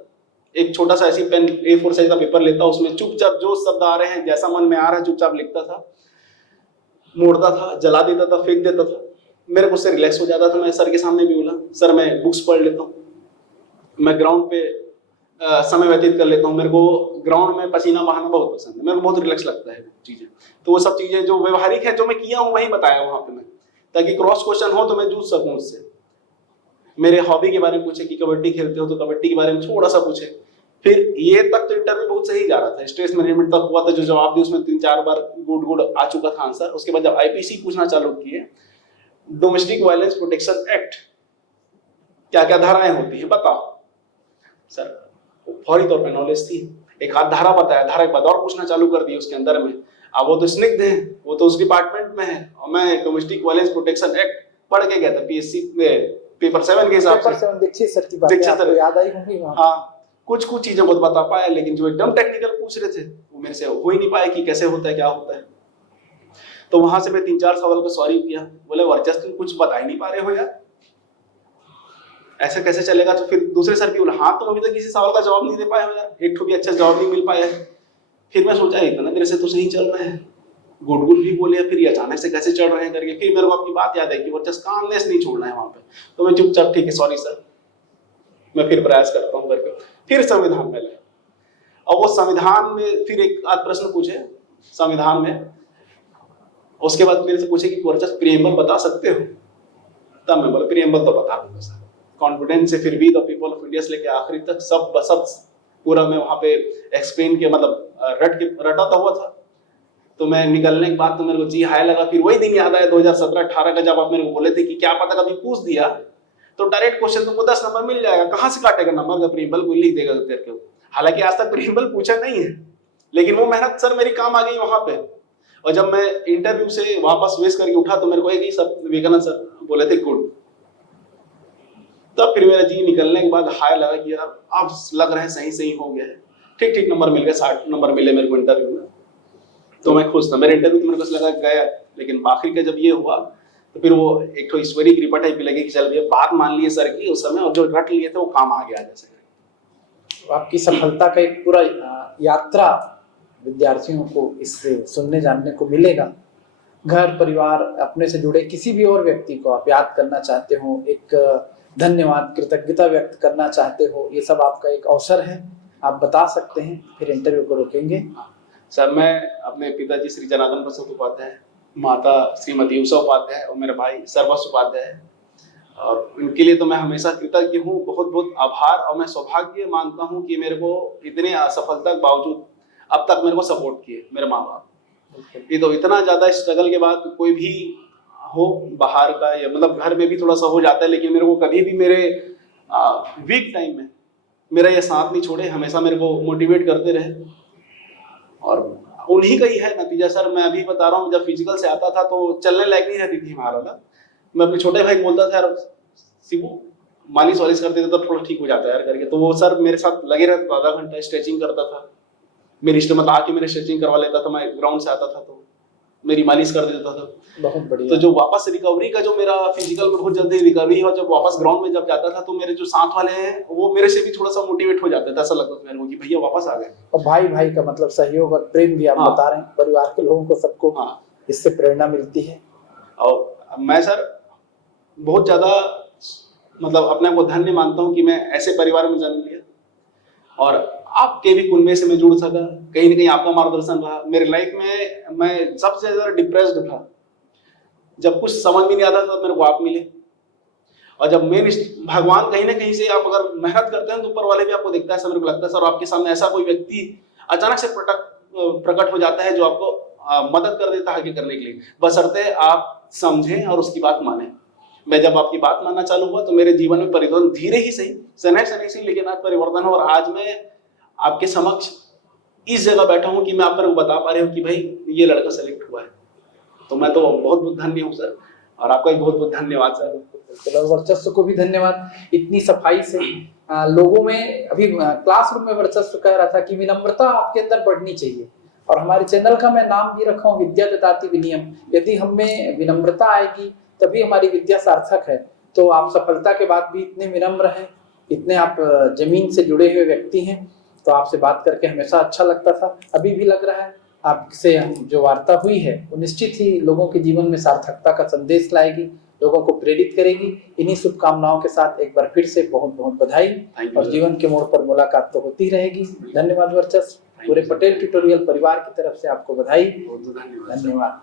एक छोटा सा ऐसी पेन A4 साइज का पेपर लेता, उसमें चुपचाप जो शब्द आ रहे हैं, जैसा मन में आ रहा है चुपचाप लिखता था, मोड़ता था, जला देता था, फेंक देता था। मेरे को उससे रिलैक्स हो जाता था। मैं सर के सामने भी बोला, सर मैं बुक्स पढ़ लेता हूँ, मैं ग्राउंड पे समय व्यतीत कर लेता हूँ, मेरे को ग्राउंड में पसीना बहाना बहुत पसंद है, मेरे को बहुत रिलैक्स लगता है चीजें। तो वो सब चीजें जो व्यवहारिक है, जो मैं किया हूँ वही बताया वहां पे मैं, ताकि क्रॉस क्वेश्चन हो तो मैं जूझ सकूं उससे। मेरे हॉबी के बारे में पूछे कि कबड्डी खेलते हो, तो कबड्डी के बारे में थोड़ा सा पूछे। फिर ये तक तो इंटरव्यू बहुत सही जा रहा था, स्ट्रेस मैनेजमेंट तक हुआ था, जो जवाब दी उसमें 3-4 बार गुड आ चुका था आंसर। उसके बाद जब आईपीसी पूछना चालू किए, डोमेस्टिक वायलेंस प्रोटेक्शन एक्ट, क्या क्या धाराएं होती है बताओ सर। फौरी तौर पर नॉलेज थी, एक आध धारा बताया, धारा के बाद और पूछना चालू कर दिया उसके अंदर में। अब वो तो स्निग्ध है, वो तो उस डिपार्टमेंट में है, और मैं डोमेस्टिक वायलेंस प्रोटेक्शन एक्ट पढ़ के गया था पीएससी में पेपर 7 के हिसाब से। दीक्षित सर की बात आपको याद आई होंगी वहां। हाँ, कुछ चीजें बहुत बता पाया, लेकिन जो एकदम टेक्निकल पूछ रहे थे वो मेरे से हो ही नहीं पाया कि कैसे होता है, क्या होता है। तो वहां से मैं 3-4 सवाल को सॉरी किया, बोले वर्चस्व तुम कुछ बता ही नहीं पा रहे हो यार, ऐसा कैसे चलेगा। तो फिर दूसरे सर भी बोला, हाँ तुम अभी तक किसी सवाल का जवाब नहीं दे पाए हो यार, एक ठो भी अच्छा जवाब नहीं मिल पाया है। फिर मैं सोचा इतना देर से तो सही चल रहा है, गुड भी बोले, फिर ये अचानक से कैसे चढ़ रहे हैं करके। फिर मेरे को आपकी बात याद है कि वर्चस्व कामनेस नहीं छोड़ना है वहां पे। तो मैं चुपचाप ठीक है सॉरी सर, मैं फिर प्रयास करता हूँ करके फिर संविधान में लाए। और वो संविधान में फिर एक आध प्रश्न पूछे संविधान में, उसके बाद मेरे से पूछे कि वर्चस्व प्रियम्बल बता सकते हो। तब मैं बोला प्रियम्बल तो बता दूंगा सर, कॉन्फिडेंस से। फिर we the people of India से लेके आखिरी तक सब पूरा मैं वहां पे एक्सप्लेन किया, मतलब रटाता हुआ था। तो मैं निकलने के बाद तो मेरे को जी हाय लगा। फिर वही दिन याद आया 2017-18 का, जब आप मेरे को बोले थे कि क्या पता कभी पूछ दिया तो डायरेक्ट क्वेश्चन तुमको 10 नंबर मिल जाएगा, कहां से काटेगा नंबर का, प्रियम्बल को लिख देगा तेरे को। हालांकि आज तक प्रियम्बल पूछा नहीं है, लेकिन वो मेहनत सर मेरी काम आ गई वहां पे। और जब मैं इंटरव्यू से वापस वेस्ट करके उठा तो मेरे को एक ही सब विवेकानंद सर बोले थे गुड। तब फिर मेरा जी निकलने के बाद हाय लगा कि यार अब लग रहा है सही हो गया है, ठीक नंबर मिल गया, 60 नंबर मिले मेरे को इंटरव्यू में। तो मैं खुश था। मेरे इंटरव्यू तो मेरे को लगा गया, लेकिन आखिर का जब ये हुआ तो फिर वो एक तो ईश्वरी कृपा टाइप लगी कि चल भैया बात मान लिए सर की उस समय, और जो रट लिए थे वो काम आ गया जैसे। तो आपकी सफलता का एक पूरा यात्रा विद्यार्थियों को इससे सुनने जानने को मिलेगा। घर परिवार अपने से जुड़े किसी भी और व्यक्ति को आप याद करना चाहते हो, एक धन्यवाद कृतज्ञता व्यक्त करना चाहते हो, ये सब आपका एक अवसर है, आप बता सकते हैं, फिर इंटरव्यू को रोकेंगे। सर मैं अपने पिताजी श्री जनार्दन प्रसाद उपाध्याय, माता श्रीमती उषा उपाध्याय और मेरा भाई सर्वस्व उपाध्याय, और उनके लिए तो मैं हमेशा कृतज्ञ हूँ, बहुत बहुत आभार। और मैं सौभाग्य मानता हूँ कि मेरे को इतने असफलता के बावजूद अब तक मेरे को सपोर्ट किए मेरे माँ बाप। ये तो इतना ज्यादा स्ट्रगल के बाद कोई भी हो बाहर का या मतलब घर में भी थोड़ा सा हो जाता है, लेकिन मेरे को कभी भी मेरे वीक टाइम में मेरा ये साथ नहीं छोड़े, हमेशा मेरे को मोटिवेट करते रहे। और उन्हीं का ही है नतीजा सर। मैं अभी बता रहा हूँ, जब फिजिकल से आता था तो चलने लायक नहीं रहती थी हमारा ना। मैं अपने छोटे भाई बोलता था यार शिबू मालिश वालिश कर देते तो थोड़ा ठीक हो जाता है यार करके, तो वो सर मेरे साथ लगे रहता, आधा घंटा स्ट्रेचिंग करता था, मेरे इष्ट मत आके मेरे स्ट्रेचिंग करवा लेता था। मैं ग्राउंड से आता था तो मेरी मालिश कर देता था। बहुत बढ़िया। तो जो वापस रिकवरी का जो मेरा फिजिकल में बहुत जल्दी रिकवरी हुआ, जब वापस ग्राउंड में जब जाता था तो मेरे जो साथ वाले हैं वो मेरे से भी थोड़ा सा मोटिवेट हो जाते थे, ऐसा लगता था मेरे को कि भैया वापस आ गए। और भाई का मतलब सहयोग और प्रेम भी आप बता रहे हैं, परिवार के लोगों को सबको इससे प्रेरणा मिलती है। और मैं सर बहुत ज्यादा मतलब अपने को धन्य मानता हूँ कि मैं ऐसे परिवार में जन्म लिया और आपके भी कुनबे से मैं जुड़ सका। कहीं ना कहीं आपका मार्गदर्शन रहा मेरे लाइफ में। मैं सबसे ज्यादा डिप्रेस्ड था, जब कुछ समझ में नहीं आता था मेरे को आप मिले। और जब मेन भगवान कहीं ना कहीं से आप अगर मेहनत करते हैं तो ऊपर वाले भी आपको देखता है, ऐसा मेरे को लगता है सर। आपके सामने ऐसा कोई व्यक्ति अचानक से प्रकट प्रकट हो जाता है जो आपको मदद कर देता है आगे करने के लिए, बशर्ते आप समझें और उसकी बात मानें। मैं जब आपकी बात मानना चालू हुआ तो मेरे जीवन में परिवर्तन धीरे ही सही, सनक सही, लेकिन आज परिवर्तन हो। और आज मैं आपके समक्ष इस जगह बैठा हूं कि मैं आप को बता पा रहा हूं कि भाई ये लड़का सेलेक्ट हुआ है। तो मैं तो बहुत बहुत धन्य हूं सर, और आपका भी बहुत बहुत धन्यवाद सर। वर्चस्व को भी धन्यवाद। इतनी सफाई से लोगों में, अभी क्लासरूम में वर्चस्व कह रहा था कि विनम्रता आपके अंदर बढ़नी चाहिए, और हमारे चैनल का मैं नाम भी रखा हूँ विद्या ददाति विनयम। यदि हम में विनम्रता आएगी तभी हमारी विद्या सार्थक है। तो आप सफलता के बाद भी इतने विनम्र हैं, इतने आप जमीन से जुड़े हुए व्यक्ति हैं, तो आपसे बात करके हमेशा अच्छा लगता था, अभी भी लग रहा है। आपसे हम जो वार्ता हुई है वो निश्चित ही लोगों के जीवन में सार्थकता का संदेश लाएगी, लोगों को प्रेरित करेगी। इन्हीं शुभकामनाओं के साथ एक बार फिर से बहुत बहुत बधाई, और जीवन के मोड़ पर मुलाकात तो होती रहेगी। धन्यवाद वर्चस्व। पूरे पटेल ट्यूटोरियल परिवार की तरफ से आपको बधाई, धन्यवाद।